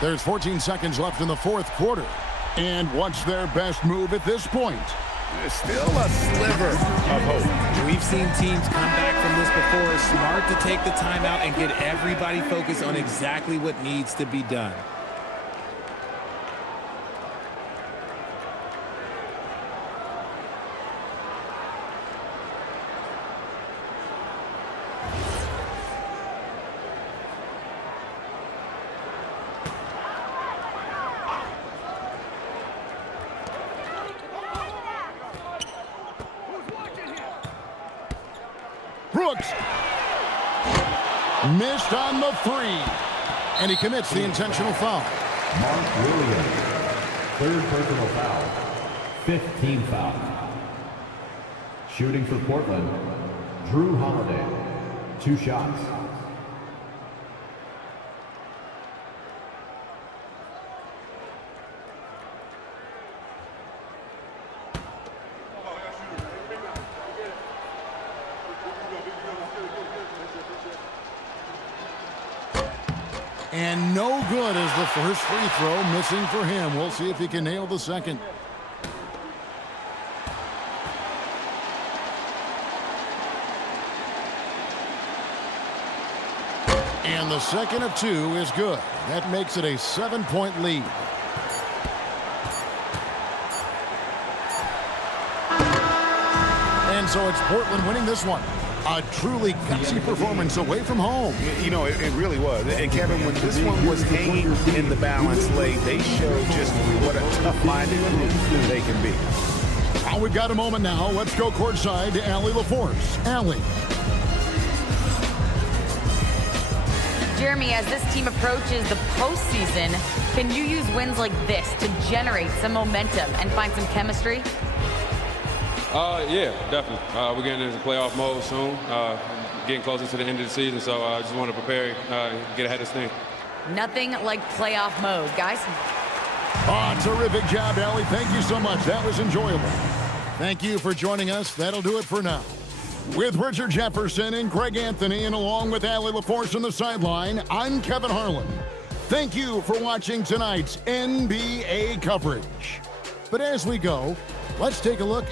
There's 14 seconds left in the fourth quarter. And what's their best move at this point? There's still a sliver of hope. We've seen teams come back from this before. Smart to take the timeout and get everybody focused on exactly what needs to be done. Brooks missed on the 3, and he commits the intentional foul. Mark Williams, third personal foul, fifth team foul. Shooting for Portland, Drew Holiday, 2 shots. And no good as the first free throw missing for him. We'll see if he can nail the second. And the second of 2 is good. That makes it a 7-point lead. And so it's Portland winning this one. A truly gutsy performance away from home. You know, it really was. And Kevin, when this one was hanging in the balance late, they showed just what a tough-minded group they can be. Well, we've got a moment now. Let's go courtside to Allie LaForce. Allie. Jeremy, as this team approaches the postseason, can you use wins like this to generate some momentum and find some chemistry? Yeah, definitely. We're getting into playoff mode soon, getting closer to the end of the season, so I just want to prepare, get ahead of this thing. Nothing like playoff mode, guys. Oh, terrific job, Allie. Thank you so much. That was enjoyable. Thank you for joining us. That'll do it for now. With Richard Jefferson and Greg Anthony, and along with Allie LaForce on the sideline, I'm Kevin Harlan. Thank you for watching tonight's NBA coverage. But as we go, let's take a look